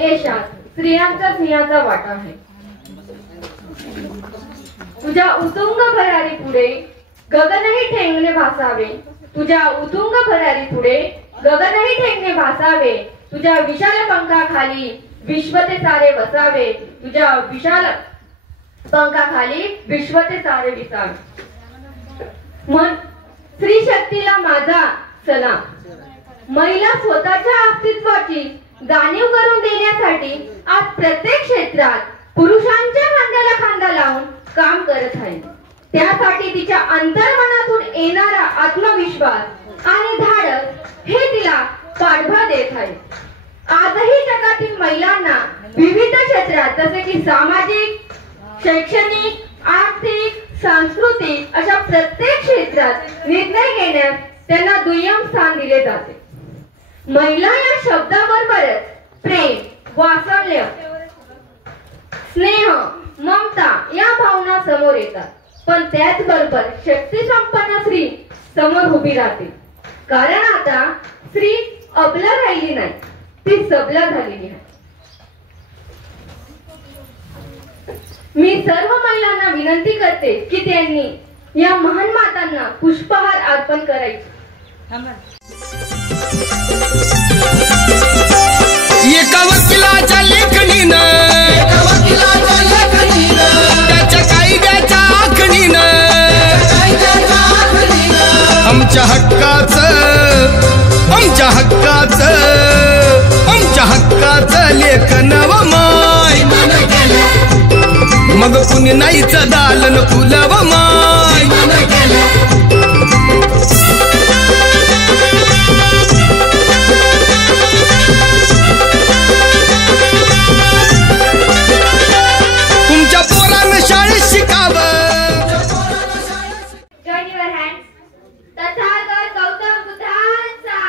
यशात स्त्रियांचा सिंहाचा वाटा आहे. तुझ्या उतुंग भरारी पुढे गगनही ठेंगणे भासावे. तुझ्या उतुंग भरारी पुढे गगनही ठेंगणे भासावे. तुझ्या विशाल पंखाखाली विश्व ते सारे वसावे. तुझ्या विशाल पंखाखाली विश्व ते सारे विसावे. मन स्त्री शक्तीला माझा सलाम. महिला स्वतःच्या अस्तित्वाची जाणीव करून देण्यासाठी आज प्रत्येक क्षेत्रात पुरुषांच्या खांद्याला खांदा लावून काम करत आहे. त्यासाठी तिच्या अंतर्मनातून येणारा आत्मविश्वास आणि धाडस हे तिला पाठबळ देत आहे. आजही जगातील महिलांना विविध क्षेत्रात जसे की सामाजिक, शैक्षणिक, आर्थिक, सांस्कृतिक अशा प्रत्येक क्षेत्रात निर्णय घेण्यास त्यांना दुय्यम स्थान दिले जाते. महिला या शब्दाबरोबरच प्रेम, वात्सल्य, स्नेह, ममता या भावना समोर येतात. पण त्याचबरोबर शक्ती संपन्न स्त्री समोर उभी राहते. कारण आता स्त्री अबला राहिली नाही, ती सबला झालेली आहे. मी सर्व महिलांना विनंती करते की त्यांनी या महान मातांना पुष्पहार अर्पण करायचे. एका वकिलाच्या लेखणीनं त्याच्या कायद्याच्या आखणीनं आमच्या हक्काचं लेखन व माय. मग कुणी नाहीच दालन फुलं व माय. तुमच्या पोरानं शाळेत शिकावं. तथागत गौतम बुद्धांचा,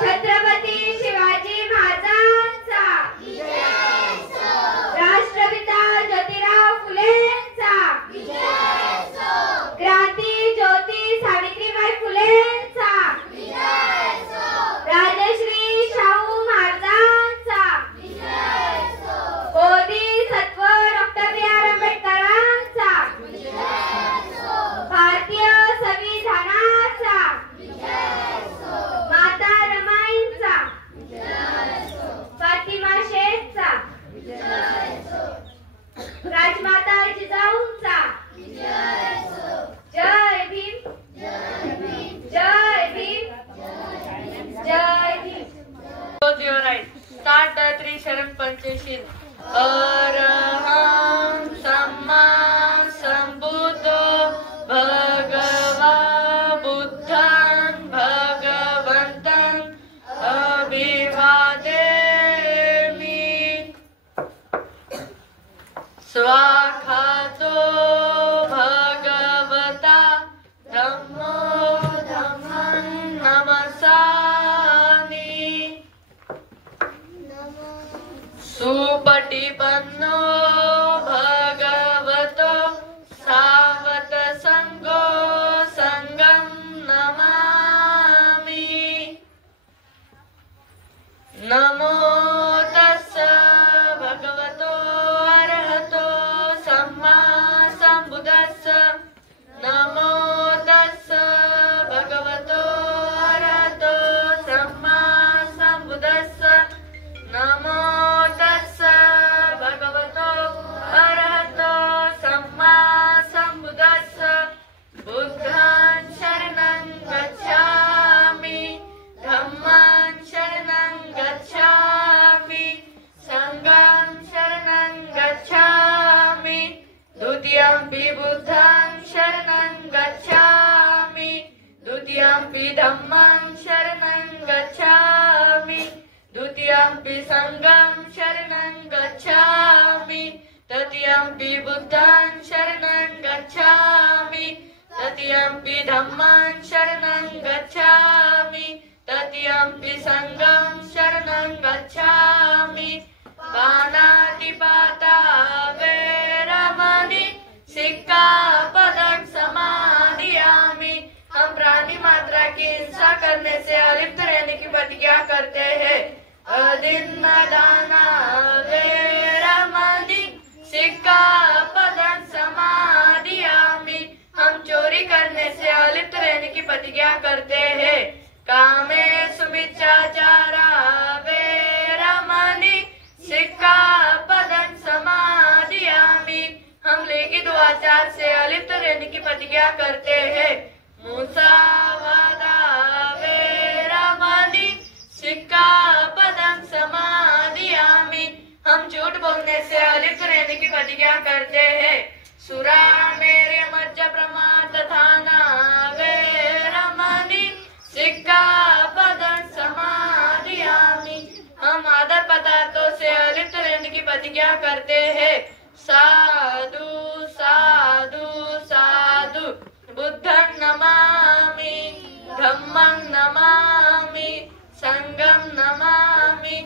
छत्रपती शिवाजी महाराजांचा, राष्ट्रपिता ज्योतिराव फुलेंचा, क्रांती ज्योती सावित्रीबाई फुलेंचा, राजश्री शाहू महाराजांचा, बोधिसत्व डॉक्टर बी आर आंबेडकरांचा, भारतीय संविधानाचा, माता रमाईंचा, फातिमा शेखचा, राजमाता जिजाऊंचा. जय भीम, जय भीम, जय भीम. स्टार्ट द शरण पंचशील. अरहं सम्मा संबुद्धो भगवा बुद्धं भगवन्तं अभिवादेमि. स्वाखातो भगवता धम्मो धम्मं नमस्सामि. सुपटिपन्नो भगवतो सावत संगो संगं नमामि. नमो तस्स भगवतो अरहतो सम्मा संबुद्धस्स. नमो तस्स भगवतो अरहतो सम्मा संबुद्धस्स. नमो तस्स भगवतो अरहतो सम्मा संबुद्धस्स. बुद्धं शरणं गच्छामि, धम्मं शरणं गच्छामि, संघं शरणं गच्छामि, द्वितीयंपि बुद्धं शरणं गच्छामि, द्वितीयंपि धम्मं शरणं गच्छामि, द्वितीयंपि संघं शरणं गच्छामि, तृतीयंपि बुद्धं शरणं गच्छामि, तृतीयंपि धम्मं शरणं गच्छामि, तृतीयंपि संघं शरणं गच्छामि. पाणातिपाता वेरमणि सिक्खापदं समादियामि. हम प्राणी मात्रा की हिंसा करने से अलिप्त रहने की प्रतिज्ञा करते हैं. दिन प्रतिज्ञा करते हैं। कामे सुमिच्चाचारा वेरमणि सिक्खापदं समादयामि। हम लिखित आचार से अलिप्त रहने की प्रतिज्ञा करते हैं। मुसावादा वेरमणि सिक्खापदं समादयामि। हम झूठ बोलने से अलिप्त रहने की प्रतिज्ञा करते हैं। सुरा मेरे मज्जा प्रमाद तथा वेरमणि सिक्खापदं समादयामि। हम आदर पदार्थों से अलिप्त रहने की प्रतिज्ञा करते हैं। साधु साधु साधु। बुद्धं नमामि, धम्मं नमामि, संघं नमामि।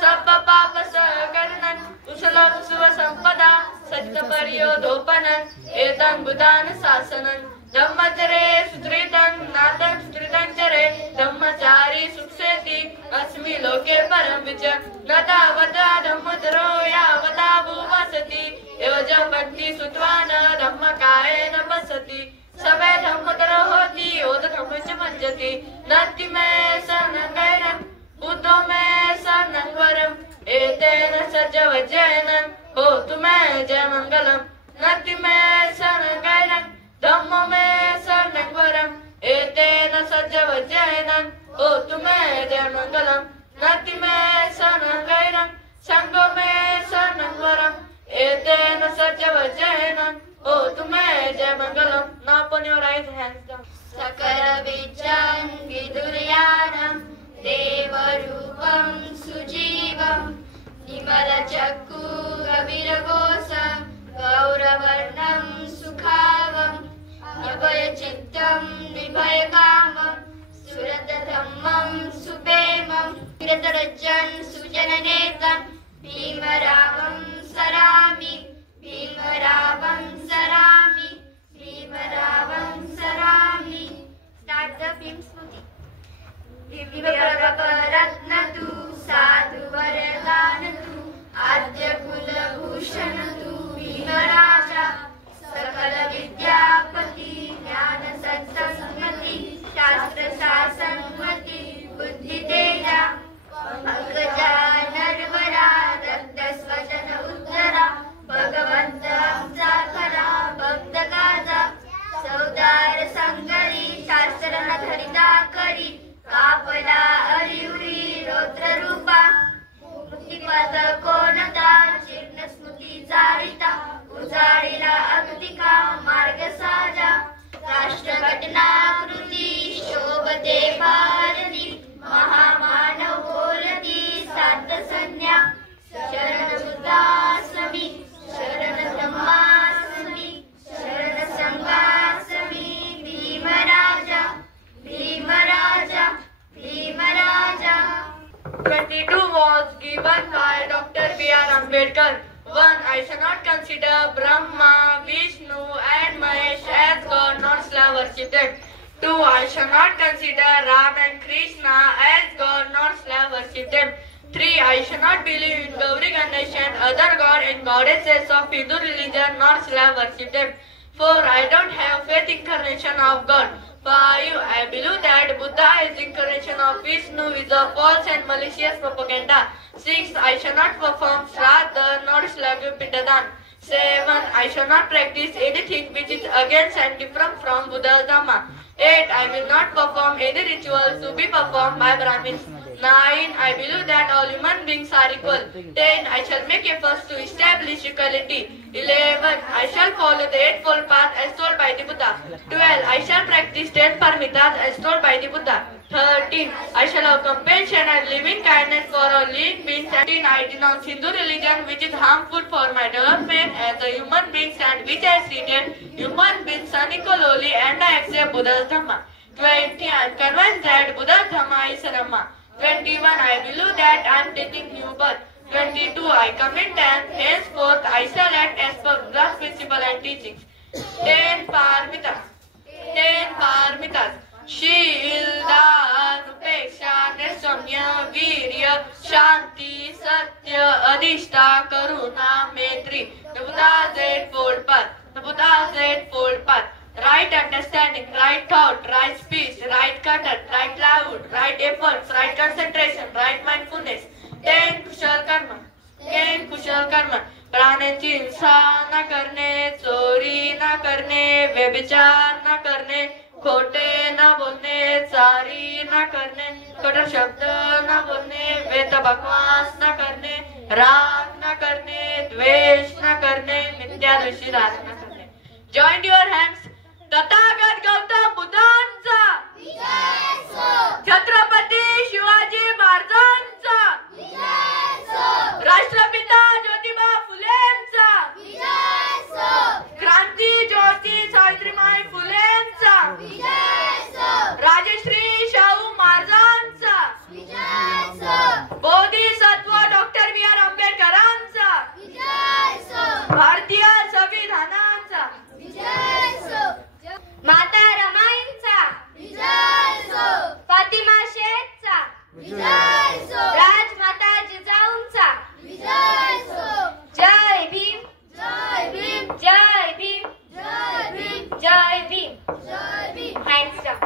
सब पाप सकर्णं कुशलं शुभ संपदा सत्य परियोधोपनं एतं बुधान शासनं। धम्मचरे सुधृतं नातं सुधृतं चरे धम्मचारी सुखसेति अस्मि लोके परं विच। न तावता धम्मचरो यावता भुवसति एवं भक्ति सुत्वा न धम्मकायेन पश्यति। सबे धम्मचरो होति ओत धम्मच मज्जति। नत्ति मे शरणं बुद्धो मे शरणं वरम् एतेन सज्जवज्जेन होतु मे जय मंगलम्। नत्ति मे शरणं धम्मो मे शरणं वरम् एतेन सज्जवज्जेन होतु मे जय मंगलम्। नत्ति मे शरणं संघो मे शरणं वरम् एतेन सज्जवज्जेन होतु मे जय मंगलम्। Now open your eyes, hands down. सकल विज्ञान विदुर्यानं देवरूपं सुजीवं निर्मलचक्षु गभीरकोशं गौरवर्णं सुखावं निर्भयचित्तं निर्भयकामं सुरतधम्मं सुप्रेमं विरतरजं सुजननेतं भीमरावं सरामि भीमरावं सरामि भीमरावं सरामि। Start the film smoothie. दिव्यप्रभरत्नतु साधुवरदानतु आद्यकुलभूषणतु भीमराजा सकल विद्यापति ज्ञान सत्संगति शास्त्र शासनमति बुद्धितेजा अग्रजा नरवरा रक्तस्वचन उत्तरा भगवंत आमचा भक्तगाजा सौदार संगरी शास्त्र न धरिता करी कापला अरिउरी रौद्र रूपा मुक्तिपद कोणता चिन्ह स्मृती चारिता उजाडीला अगतिका मार्ग साजा राष्ट्र घटना कृती शोभते भारती महामानव बोलती सात संज्ञा शरण बुद्धास्मी शरण धम्मास्मी शरण संघास्मी भीमराजा भीमराजा भीमराजा। 22 was given by Dr. B.R. Ambedkar. 1. I shall not consider Brahma, Vishnu and Mahesh as God nor shall worship them. 2. I shall not consider Ram and Krishna as God nor shall worship them. 3. I shall not believe in Gauri Ganesh and other god and goddesses of Hindu religion nor shall I worship them. 4. I don't have faith incarnation of God. 5. I believe that Buddha is incarnation of Vishnu is a false and malicious propaganda. 6. I shall not perform Shraddha nor shall I give Pindadan. 7. I shall not practice anything which is against and different from Buddha's Dhamma. 8. I will not perform any rituals to be performed by Brahmins. 9. I believe that all human beings are equal. 10. I shall make efforts to establish equality. 11. I shall follow the Eightfold Path as told by the Buddha. 12. I shall practice 10 paramitas as told by the Buddha. 13. I shall have compassion and living kindness for all living beings. 14. I denounce Hindu religion which is harmful for my development as a human being and which has treated human beings unequally, and I accept Buddha's Dhamma. 20. I am convinced that Buddha's Dhamma is Dhamma. 21. I believe that I am taking new birth. 22. I commit and henceforth I shall act as per Buddha's principle and teachings. 10 paramitas. 10 paramitas. शीलदान उपेक्षा निसौम्य वीर्य शांति सत्य अधिष्ठा करुणा मैत्री. The Buddha's Eightfold Path. The Buddha's Eightfold Path. right understanding, right thought, right speech, right cutter, right livelihood, right efforts, right concentration, right mindfulness. 10 कुशल कर्म, 10 कुशल कर्म. प्राण्यांची हिंसा न करणे, चोरी न करणे, व्यभिचार न करणे, खोटे न बोलणे, चारी न करणे, कट शब्द न बोलणे, वेद बकवास न करणे, राग न करणे, द्वेष न करणे, मिथ्या दृष्टी धारण न करणे. Join your hands. तथागत गौतम बुद्धांचा, छत्रपती शिवाजी महाराजांचा, राष्ट्रपिता ज्योतिबा फुलेंचा, क्रांती ज्योती सावित्रीबाई फुलेंचा, राजश्री शाहू महाराजांचा, बोधिसत्व डॉक्टर बी आर आंबेडकरांचा, भारतीय संविधानाचा, माता रमाईंचा, फातिमा शेखचा, राजमाता जिजाऊंचा, जय भीम, जय भीम, जय भीम, जय भीम, जय भीम, जय भीम. Hands up.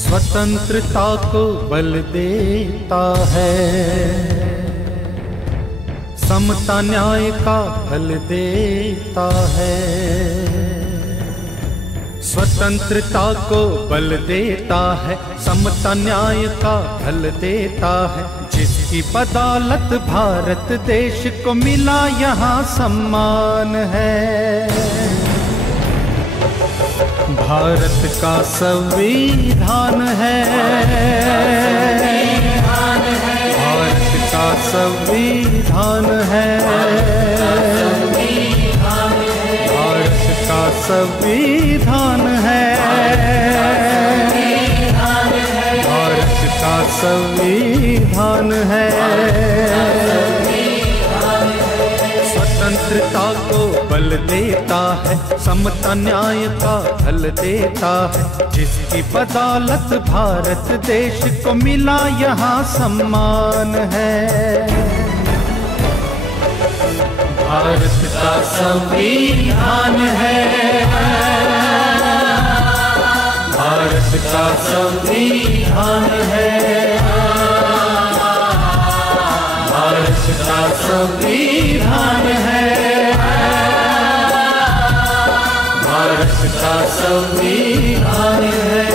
स्वतंत्रता को बल देता है, समता न्याय का फल देता है. स्वतंत्रता को बल देता है, समता न्याय का फल देता है. जिसकी बदौलत भारत देश को मिला यहाँ सम्मान है. भारत का संविधान है, भारत का संविधान है, भारत का संविधान है, भारत का संविधान है. स्वतंत्रता को बल देता है, समता न्याय का फल देता है. जिसकी बदौलत भारत देश को मिला यहाँ सम्मान है. भारत का संविधान है, भारत का संविधान है, भारत का संविधान है, भारत का संविधान है.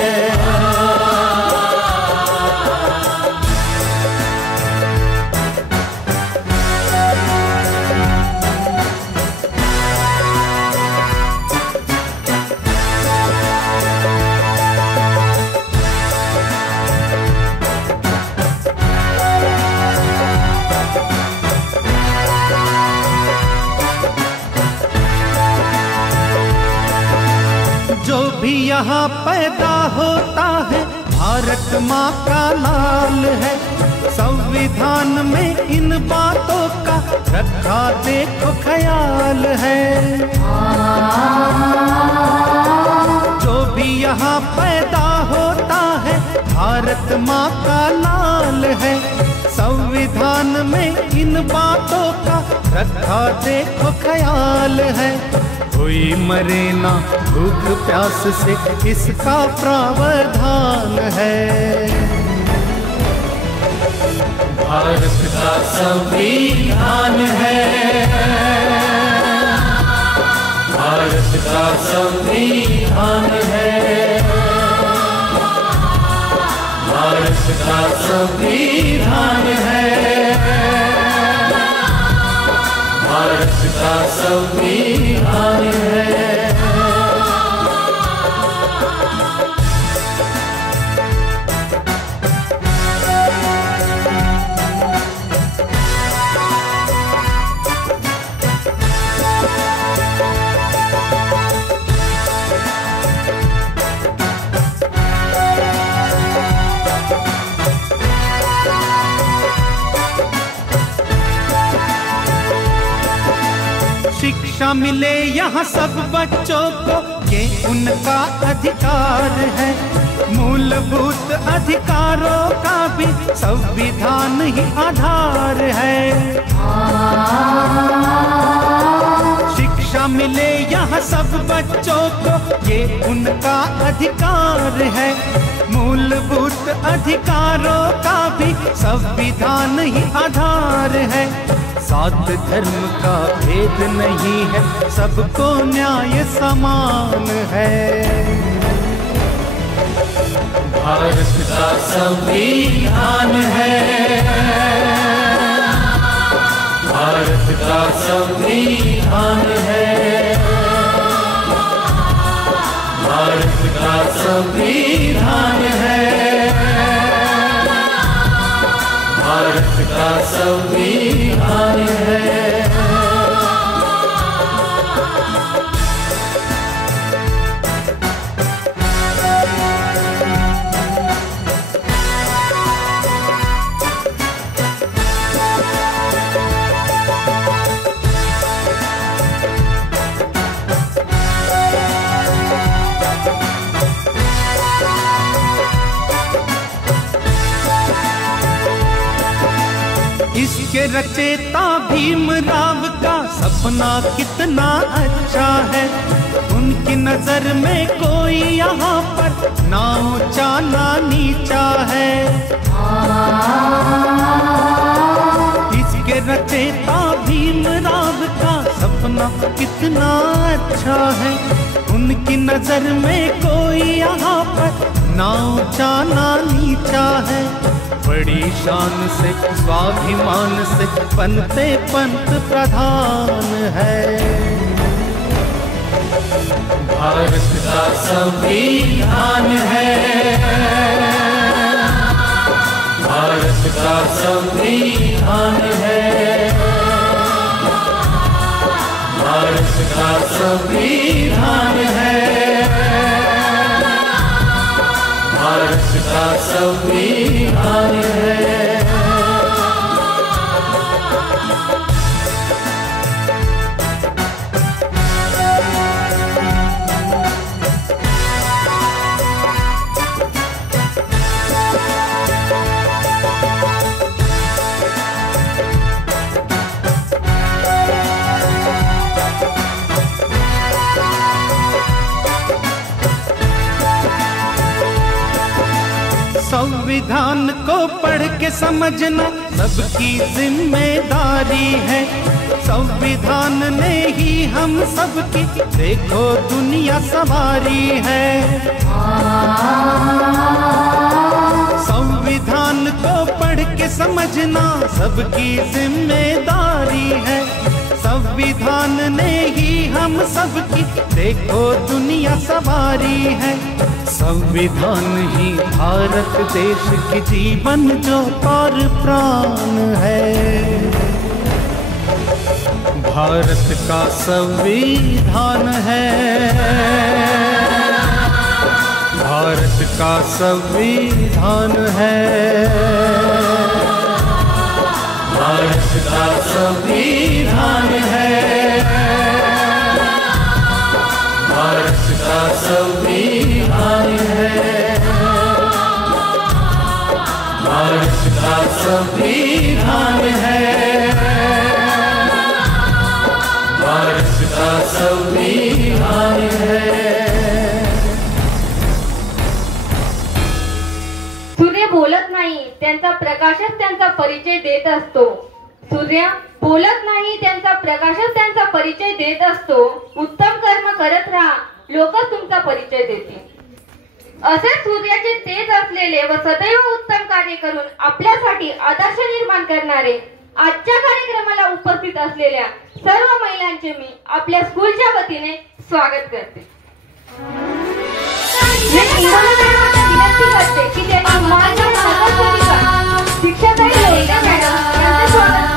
जो भी यहाँ पैदा होता है भारत माँ का लाल है. संविधान में इन बातों का रखा देखो ख्याल है. जो भी यहाँ पैदा होता है भारत माँ का लाल है. संविधान में इन बातों का रखा देखो ख्याल है. कोई मरे ना भूख प्यास से इसका प्रावधान है. भारत का संविधान है, भारत का संविधान है, भारत का संविधान है, भारत का संविधान है. शिक्षा मिले यहाँ सब बच्चों को, ये उनका अधिकार है. मूलभूत अधिकारों का भी संविधान ही आधार है. शिक्षा मिले यहाँ सब बच्चों को ये उनका अधिकार है। मूलभूत अधिकारों का भी संविधान ही आधार है। सात धर्म का भेद नहीं है, सबको न्याय समान है। भारत का संविधान है, भारत का संविधान है, भारत का संविधान है, भारत का संविधान है। इसके रचेता भीमराव का सपना कितना अच्छा है। उनकी नजर में कोई यहाँ पर ना ऊंचा ना नीचा है। इसके रचेता भीमराव का सपना कितना अच्छा है। उनकी नजर में कोई यहाँ पर ना ऊंचा ना नीचा है। बड़ी शान से स्वाभिमान से बनते पंत प्रधान है। भारत का संविधान है, भारत का संविधान है, भारत का संविधान है, भारत का संविधान है। संविधान को पढ़ के समझना सबकी जिम्मेदारी है। संविधान ने ही हम सबकी देखो दुनिया संवारी है। संविधान को पढ़ के समझना सबकी जिम्मेदारी है। संविधान ने ही हम सबकी देखो दुनिया संवारी है। संविधान ही भारत देश की जीवन ज्योति और प्राण है। भारत का संविधान है, भारत का संविधान है, भारत का संविधान है, भारत का संविधान है, भारत का संविधान है, भारत का संविधान है। सूर्य बोलत नाही, त्यांचा प्रकाशच त्यांचा परिचय देत असतो। सूर्य बोलत नाही, त्यांचा प्रकाशच त्यांचा परिचय देत असतो। उत्तम कर्म करत राहा, लोकच तुमचा परिचय देतील। असे सूर्याचे तेज असलेले व सदैव उत्तम कार्य करून आपल्यासाठी आदर्श निर्माण करणारे आजच्या कार्यक्रमाला उपस्थित असलेल्या सर्व महिलांचे मी आपल्या स्कूलच्या वतीने स्वागत करते। विनंती करते की त्यांनी माननीय नगरसेविका शिक्षाताई लोंढे मॅडम यांचे स्वागत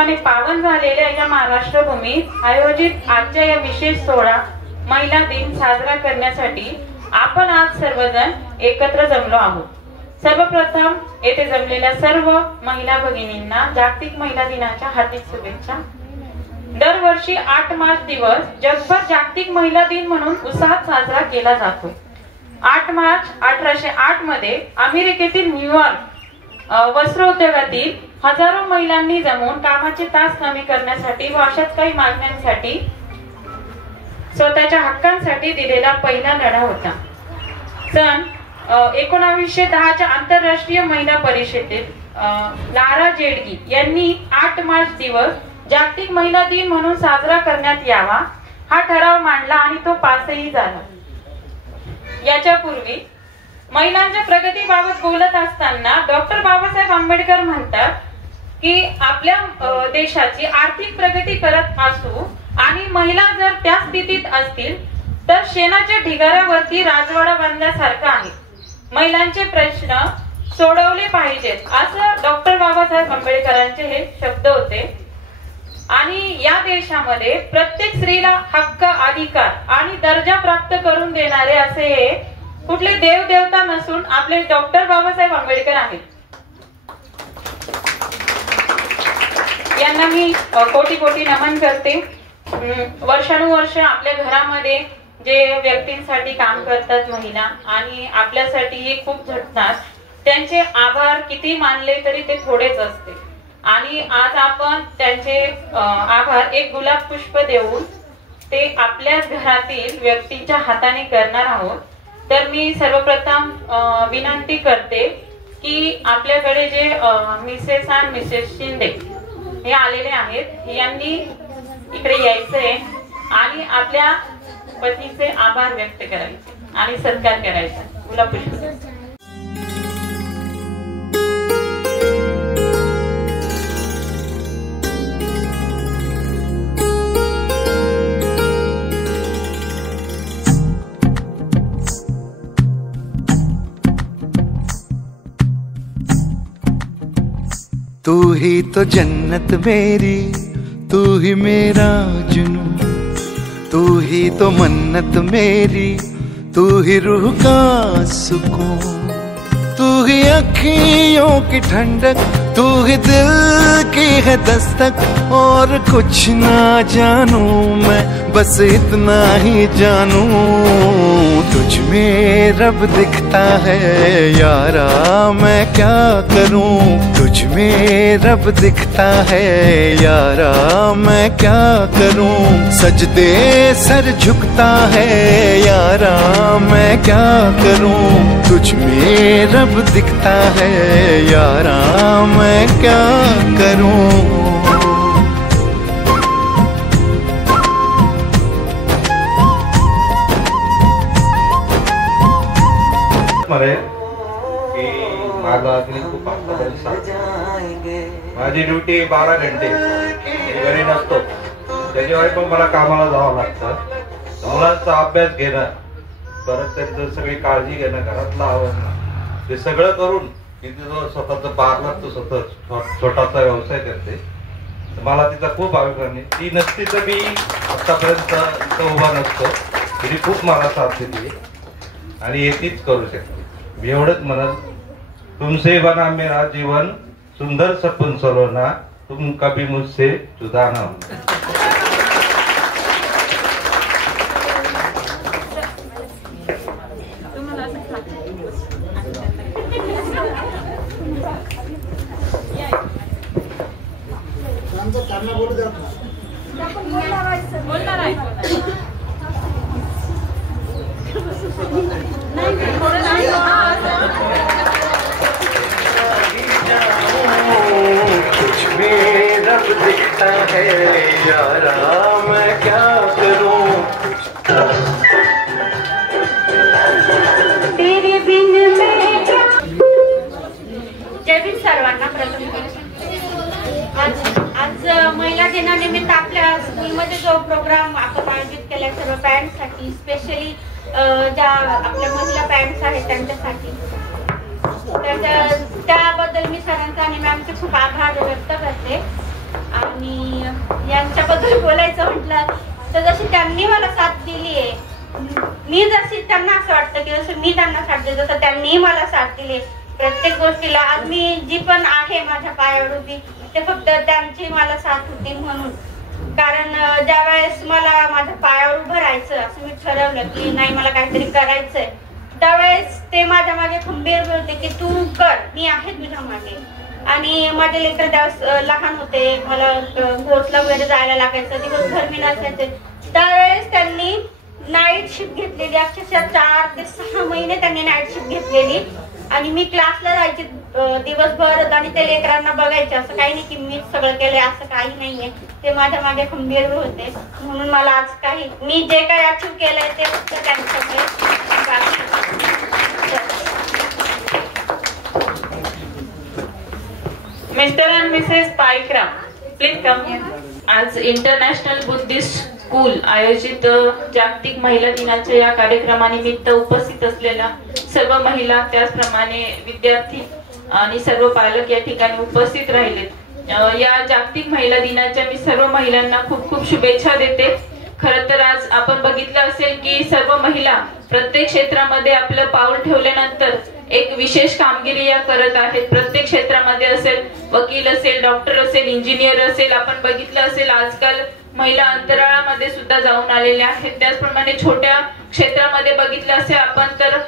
रूपाने पावन झालेल्या या महाराष्ट्र भूमीत आयोजित आजच्या या विशेष सोहळा महिला दिन साजरा करण्यासाठी आपण आज सर्वजण एकत्र जमलो आहोत. सर्वप्रथम येथे जमलेल्या सर्व महिला भगिनींना जागतिक महिला दिनाच्या हार्दिक शुभेच्छा. दरवर्षी 8 मार्च दिवस जगभर जागतिक महिला दिन म्हणून उत्साहात साजरा केला जातो. 8 मार्च 1808 मध्ये अमेरिकेतील न्यूयॉर्क वस्त्रोद्योगातील हजारो महिलांनी जमून कामाचे तास कमी करण्यासाठी व अशाच काही मागण्यांसाठी स्वतःच्या हक्कांसाठी दिलेला पहिला लढा होता. सन 1910 च्या आंतरराष्ट्रीय महिला परिषदेत लारा जेडगी यांनी 8 मार्च दिवस जागतिक महिला दिन म्हणून साजरा करण्यात यावा हा ठराव मांडला आणि तो पासही झाला. याच्यापूर्वी महिलांच्या प्रगतीबाबत बोलत असताना डॉक्टर बाबासाहेब आंबेडकर म्हणतात की आपल्या देशाची आर्थिक प्रगती करत असू आणि महिला जर त्या स्थितीत असतील तर शेणाच्या ढिगाऱ्यावरती राजवाडा बांधल्यासारखं आहे. महिलांचे प्रश्न सोडवले पाहिजेत असं डॉक्टर बाबासाहेब आंबेडकरांचे हे शब्द होते. आणि या देशामध्ये प्रत्येक स्त्रीला हक्क, अधिकार आणि दर्जा प्राप्त करून देणारे असे हे कुठले देव देवता नसून आपले डॉक्टर बाबासाहेब आंबेडकर आहेत. यांना मी कोटी कोटी नमन करते. वर्षानुवर्ष आपल्या घरामध्ये जे व्यक्तींसाठी काम करतात महिला आणि आपल्यासाठी हे खूप झटतात, त्यांचे आभार किती मानले तरी ते थोडेच असते. आणि आज आपण त्यांचे आभार एक गुलाब पुष्प देऊन ते आपल्याच घरातील व्यक्तीच्या हाताने करणार आहोत. तर मी सर्वप्रथम विनंती करते की आपल्याकडे जे मिसेस आणि मिसेस शिंदे हे आलेले आहेत यांनी इकडे यायचंय आणि आपल्या पतीचे आभार व्यक्त करायचे आणि सत्कार करायचा. गुलाब पुष्प. तू ही तो जन्नत मेरी, तू ही मेरा जुनून, तू ही तो मन्नत मेरी, तू ही रूह का सुकून, तू ही अखियों की ठंडक, तू ही दिल की है दस्तक। और कुछ ना जानू मैं, बस इतना ही जानू तुझ में रब दिखता है यारा, मैं क्या करूं तुझ में रब दिखता है यारा, मैं क्या करूं सजदे सर झुकता है यारा, मैं क्या करूं तुझ में रब दिखता है यारा, मैं क्या करूं। की माझा अगदी खूप माझी ड्युटी 12 घंटे, घरी नसतो, त्याच्यामुळे पण मला कामाला जावं लागतं। मुलांचा अभ्यास घेणं, परत त्यांचं सगळी काळजी घेणं, घरातलं आवरणं, ते सगळं करून तिथे जो स्वतःचा पार्लर तो स्वतः छोटासा व्यवसाय करते, मला तिचा खूप अभिमान आहे। ती नसती तर मी आतापर्यंत इथं उभा नसतो, तिने खूप मला साथ दिली आणि हे तीच करू शकते। मी एवढंच म्हणत, तुमसे बना मेरा जीवन सुंदर सपन सलोना, तुम कभी मुझसे जुदा ना होना। दिखता है यारा, मैं क्या करूं तेरे बिन मैं क्या। जय भीम सर्वांना। प्रथम आज महिला दिनानिमित्त आपल्या स्कूलमध्ये जो प्रोग्राम आपण आयोजित केला सर्व पॅरेंट्ससाठी, स्पेशली ज्या आपल्या महिला पॅरेंट्स आहेत त्यांच्यासाठी, त्याबद्दल मी सरांचा आणि मॅमचे खूप आभार व्यक्त करते। आणि आणि यांच्याबद्दल बोलायचं म्हटलं तर जशी त्यांनी मला साथ दिली आहे, मी जशी त्यांना असं वाटतं की जसं मी त्यांना साथ देतो तसं त्यांनी मला साथ दिली प्रत्येक गोष्टीला. आज मी जी पण आहे माझ्या पायावर उभी ते फक्त त्यांची मला साथ होती म्हणून. कारण ज्या वेळेस मला माझ्या पायावर उभं राहायचं असं मी ठरवलं की नाही मला काहीतरी करायचंय, त्यावेळेस ते माझ्या मागे खंबीर होते की तू कर, मी आहे तुझ्या मागे. आणि माझे लेकर त्यावेळेस लहान होते, मला कोर्सला वगैरे जायला लागायचं, दिवसभर मी नसायचे. त्यावेळेस त्यांनी नाईट शिफ्ट घेतलेली, अक्षरशः 4 ते 6 महिने त्यांनी नाईट शिफ्ट घेतलेली. आणि मी क्लासला जायचे दिवसभर आणि ते लेकरांना बघायचे. असं काही नाही की मी सगळं केलंय असं काही नाहीये, ते माझ्या मागे खंबीर होते. म्हणून मला आज काही मी जे काही अचीव केलंय ते फक्त त्यांच्यामुळे. Mr and Mrs Paikaram, please come here. आज इंटरनॅशनल बुद्धिस्ट स्कूल आयोजित जागतिक महिला दिनाच्या या कार्यक्रमानिमित्त उपस्थित असलेल्या सर्व महिला, त्याचप्रमाणे विद्यार्थी आणि सर्व पालक या ठिकाणी उपस्थित राहिलेत. या जागतिक महिला दिनाच्या मी सर्व महिलांना खूप खूप शुभेच्छा देते. खरं तर आज आपण बघितलं असेल की सर्व महिला प्रत्येक क्षेत्रामध्ये आपलं पाऊल ठेवल्यानंतर एक विशेष कामगिरी या करत आहेत. प्रत्येक क्षेत्रामध्ये असेल, वकील असेल, डॉक्टर असेल, इंजिनियर असेल, आपण बघितलं असेल आजकाल महिला अंतराळामध्ये सुद्धा जाऊन आलेल्या आहेत. त्याचप्रमाणे छोट्या क्षेत्रामध्ये बघितलं असेल आपण तर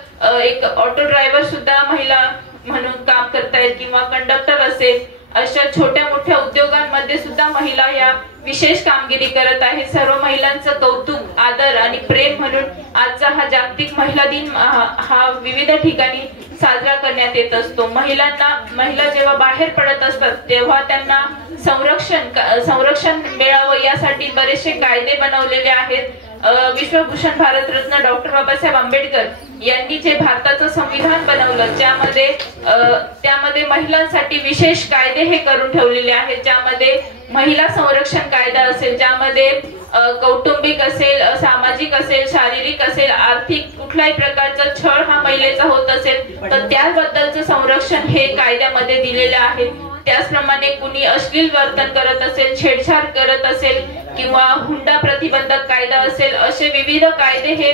एक ऑटो ड्रायव्हर सुद्धा महिला म्हणून काम करतायत किंवा कंडक्टर असेल, अशा छोट्या मोठ्या उद्योगांमध्ये सुद्धा महिला या विशेष कामगिरी करत आहेत. सर्व महिलांचं कौतुक, आदर आणि प्रेम म्हणून आजचा हा जागतिक महिला दिन हा विविध ठिकाणी साजरा करण्यात येत असतो. महिला जेव्हा बाहेर पडत असतात तेव्हा त्यांना संरक्षण मिळावं यासाठी बरेचसे कायदे बनवलेले आहेत. विश्वभूषण भारतरत्न डॉक्टर बाबासाहेब आंबेडकर यांनी जे भारताचं संविधान बनवलं त्यामध्ये महिलांसाठी विशेष कायदे हे करून ठेवलेले आहेत. ज्यामध्ये महिला संरक्षण कायदा असेल, ज्यामध्ये कौटुंबिक असेल, सामाजिक असेल, शारीरिक असेल, आर्थिक कुठल्याही प्रकारचा छळ हा महिलेचा होत असेल तर त्याबद्दलचं संरक्षण हे कायद्यामध्ये दिलेले आहे. त्याचप्रमाणे कुणी अश्लील वर्तन करत असेल, छेडछाड करत असेल किंवा हुंडा प्रतिबंधक कायदा असेल, असे विविध कायदे हे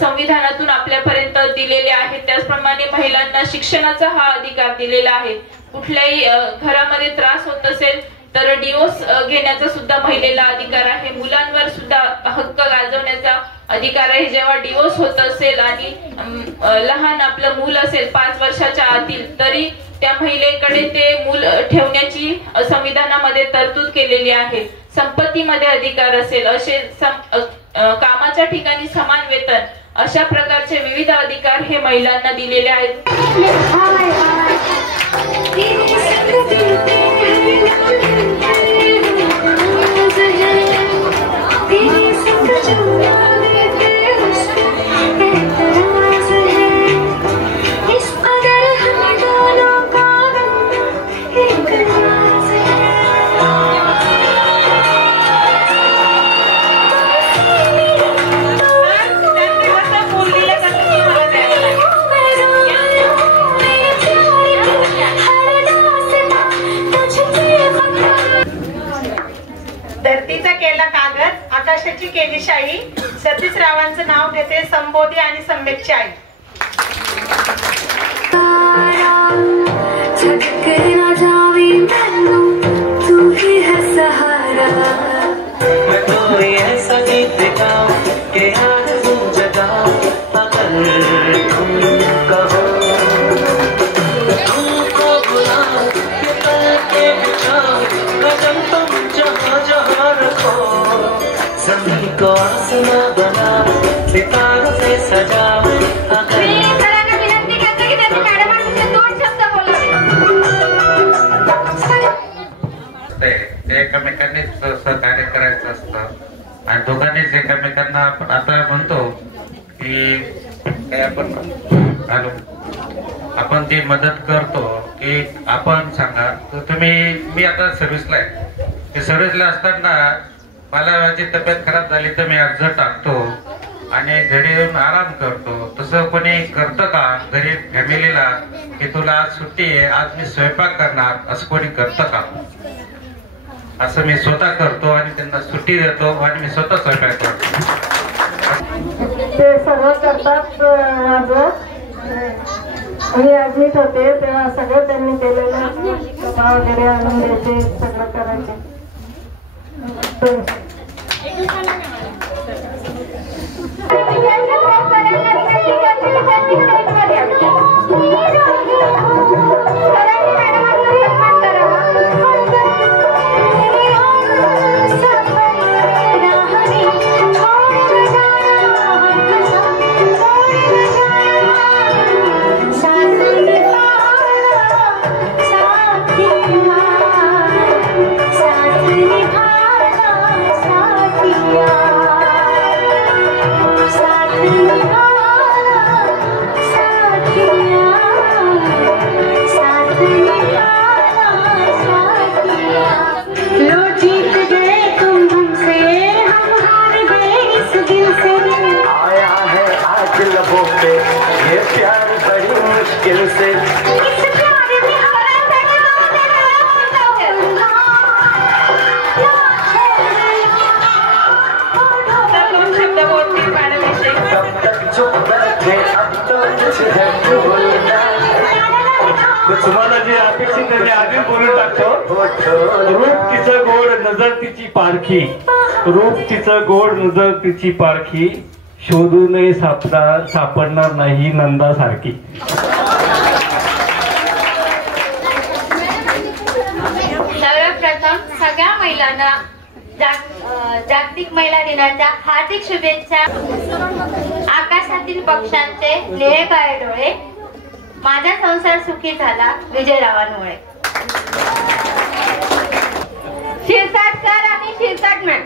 संविधानातून आपल्यापर्यंत दिलेले आहेत. त्याचप्रमाणे महिलांना शिक्षणाचा हा अधिकार दिलेला आहे. कुठल्याही घरामध्ये त्रास होत असेल तर डिवोर्स घेण्याचा सुद्धा महिलेला अधिकार आहे. मुलांवर सुद्धा हक्क गाजवण्याचा अधिकार आहे. जेव्हा डिवोर्स होत असेल आणि लहान आपलं मूल असेल 5 वर्षाच्या आतील तरी त्या महिलेकडे ते मूल ठेवण्याची संविधानामध्ये तरतूद केलेली आहे. संपत्तीमध्ये अधिकार असेल, असे कामाच्या ठिकाणी समान वेतन, अशा प्रकारचे विविध अधिकार हे महिलांना दिलेले आहेत. धरतीचा केला कागद, आकाशाची केली शाई, सतीशरावांचं नाव घेते संबोधी आणि सम्यकची आई. एकमेकांनी सहकार्य करायचं असतं आणि दोघांनीच एकमेकांना आपण आता म्हणतो की काय आपण ती मदत करतो की आपण सांगा मी आता सर्व्हिसला आहे, सर्व्हिसला असताना मला माझी तब्येत खराब झाली तर मी अर्ज टाकतो आणि घरी येऊन आराम करतो. तसं कोणी करतं का घरी फॅमिलीला की तुला आज सुट्टी आहे, आज मी स्वयंपाक करणार, असं कोणी करतं का? असं मी स्वतः करतो आणि त्यांना सुट्टी देतो आणि मी स्वतः स्वयंपाक करतो. ते सगळं करतात. माझं मी ऍडमिट होते तेव्हा सगळं त्यांनी केलेलं, डबा वगैरे आणून द्यायचे, सगळं करायचे. तुम्हाला जे अपेक्षित आहे आधी बोलून टाकतो. रूप तिचं गोड नजर तिची पारखी, रूप तिचं गोड नजर तिची पारखी, शोधूनही सापडणार नाही नंदासारखी. सर्वप्रथम सगळ्या महिलांना जागतिक महिला दिनाच्या हार्दिक शुभेच्छा. आकाशातील पक्ष्यांचे निळे काळे डोळे, माझा संसार सुखी झाला विजयरावांमुळे. शिरसाट सर आणि शिरसाट मॅम.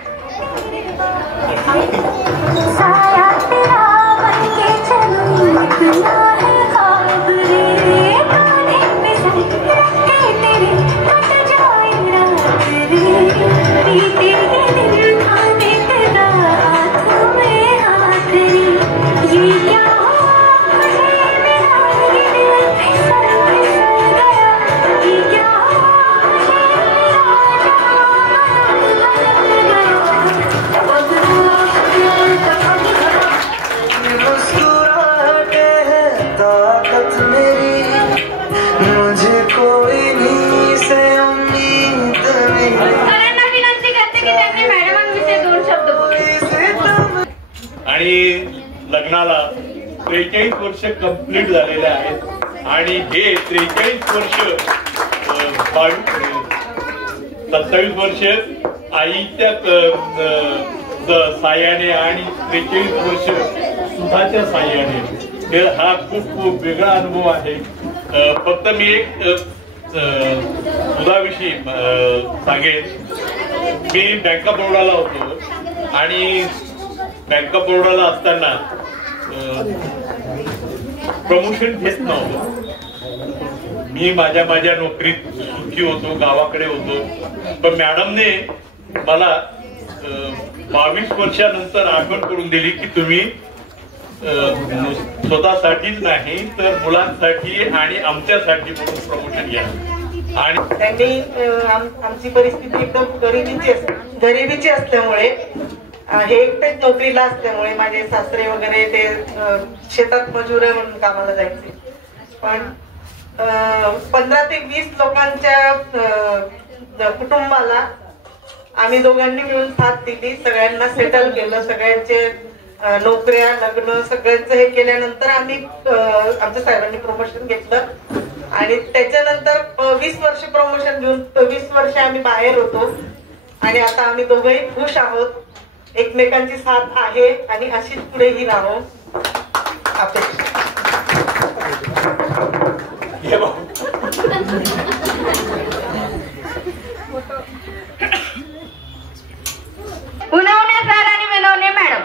लग्नाला 43 वर्ष कंप्लीट झालेले आहेत आणि हे 43 वर्ष 27 वर्ष आईच्या साह्याने आणि 43 वर्ष सुधाच्या साह्याने. हा खूप वेगळा अनुभव आहे. फक्त मी एक सुधाविषयी सांगेन. मी बँक ऑफ बरोडाला होतो आणि बँक ऑफ बरोडाला असताना प्रमोशन घेत नव्हतो. मी माझ्या नोकरीत सुखी होतो, गावाकडे होतो. पण मॅडमने मला 22 वर्षानंतर आठवण करून दिली की तुम्ही स्वतःसाठीच नाही तर मुलांसाठी आणि आमच्यासाठी म्हणून प्रमोशन घ्या. आणि त्यांनी आमची परिस्थिती एकदम गरिबीची असल्यामुळे हे एकटेच नोकरीला असल्यामुळे माझे सासरे वगैरे ते शेतात मजूर म्हणून कामाला जायचे. पण 15 ते 20 लोकांच्या कुटुंबाला आम्ही दोघांनी मिळून साथ दिली. सगळ्यांना सेटल केलं, सगळ्यांचे नोकऱ्या लग्न सगळ्यांचं हे केल्यानंतर आम्ही आमच्या साहेबांनी प्रमोशन घेतलं आणि त्याच्यानंतर 20 वर्ष प्रमोशन घेऊन 20 वर्ष आम्ही बाहेर होतो आणि आता आम्ही दोघंही खुश आहोत. एकमेकांची साथ आहे आणि अशीच पुढेही राहो अपेक्षा. उन्हवणे सर आणि विनवणे मॅडम.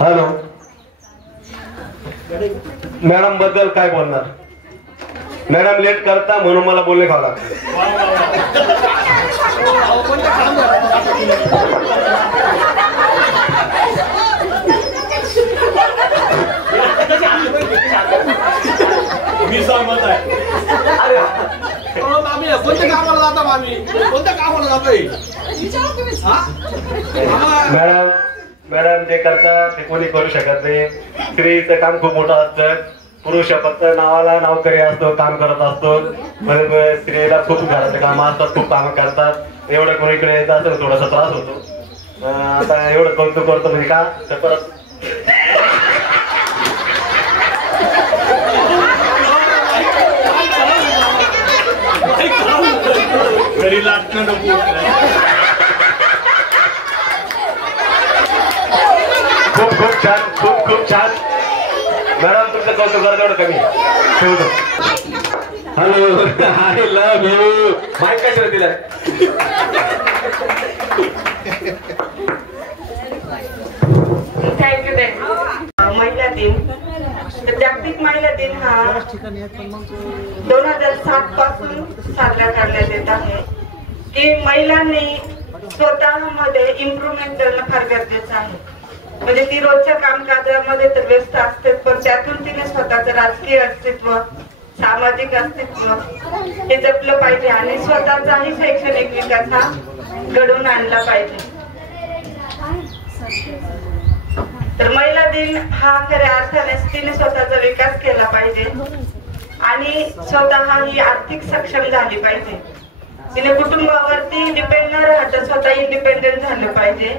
हॅलो मॅडम बद्दल काय बोलणार? मॅडम लेट करता म्हणून मला बोलणे खावं लागतं. मी सहमत आहे. कोणत्या कामाला जाता मामी? कोणत्या कामाला जातोय? मॅडम मॅडम जे करता ते कोणी करू शकत नाही. स्त्रीचं काम खूप मोठं असतं. पुरुष फक्त नावाला नोकरी असतो, काम करत असतो. स्त्रीला खूप घराचे काम असतात, खूप काम करतात. एवढं कोणीकडे येत असतं थोडासा त्रास होतो. आता एवढं कौतुक करतो म्हणजे का तर परत घरी लागणं नको. खूप खूप छान, खूप खूप छान मॅडम. तुमचं कौतुक करा तेवढं कमी ठेवतो. Hello I love you. Mike कशाला दिलाय? थँक्यू महिला दिन. तर जागतिक महिला दिन हा 2007 पासून साजरा करण्यात येत आहे. की महिलांनी स्वतःमध्ये इम्प्रुव्हमेंट करणं फार गरजेचं आहे. म्हणजे ती रोजच्या कामकाजामध्ये तर व्यस्त असते, पण त्यातून तिने स्वतःचं राजकीय अस्तित्व, सामाजिक अस्तित्व हे जपलं पाहिजे आणि स्वतःचाही शैक्षणिक विकास हा घडवून आणला पाहिजे. तर महिला दिन हा खऱ्या अर्थाने तिने स्वतःचा विकास केला पाहिजे आणि स्वतः ही आर्थिक सक्षम झाली पाहिजे. तिने कुटुंबावरती डिपेंड न राहता स्वतः इंडिपेंडेंट झालं पाहिजे.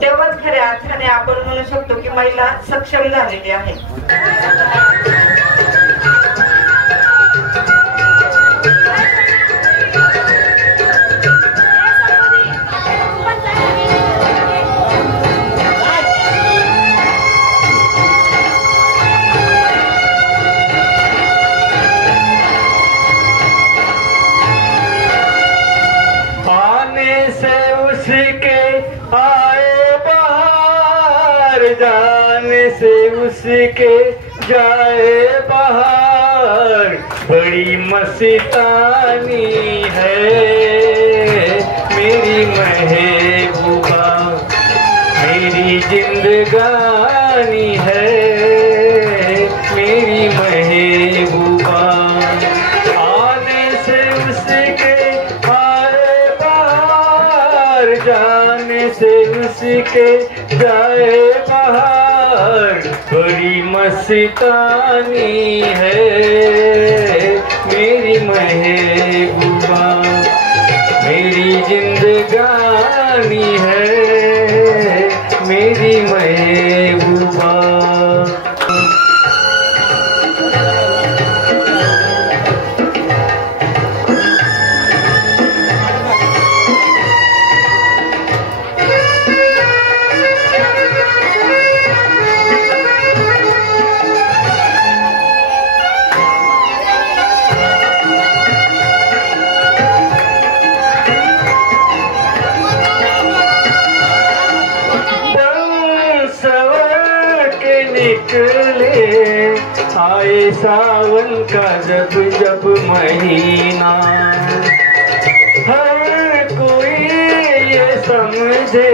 तेव्हाच खऱ्या अर्थाने आपण म्हणू शकतो की महिला सक्षम झालेली आहे. जाने से उसके जाए बाहर. बड़ी मस्तानी है मेरी महबूबा, मेरी जिंदगानी है मेरी महबूबा. आने से उसके आए बाहर, जाने से उसके जाए बाहर. बड़ी मस्तानी है मेरी महबूबा, मेरी जिंदगानी है मेरी महबूबा. आए सावन का जब जब महीना, हर कोई ये समझे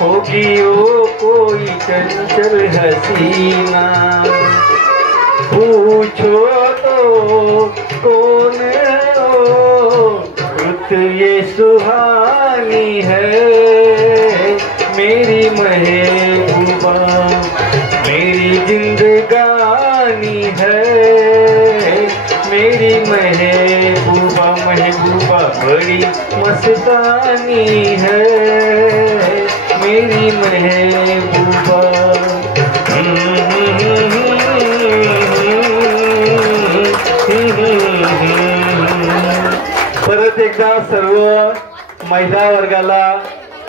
होगी वो कोई चंचल हसीना. पूछो तो कौन हो रुत ये सुहानी है मेरी महबूबा, मेरी जिंदगानी है मेरी महबूबा महबूबा बड़ी मस्तानी है, मेरी महबूबा। परत एकदा सर्व महिला वर्गाला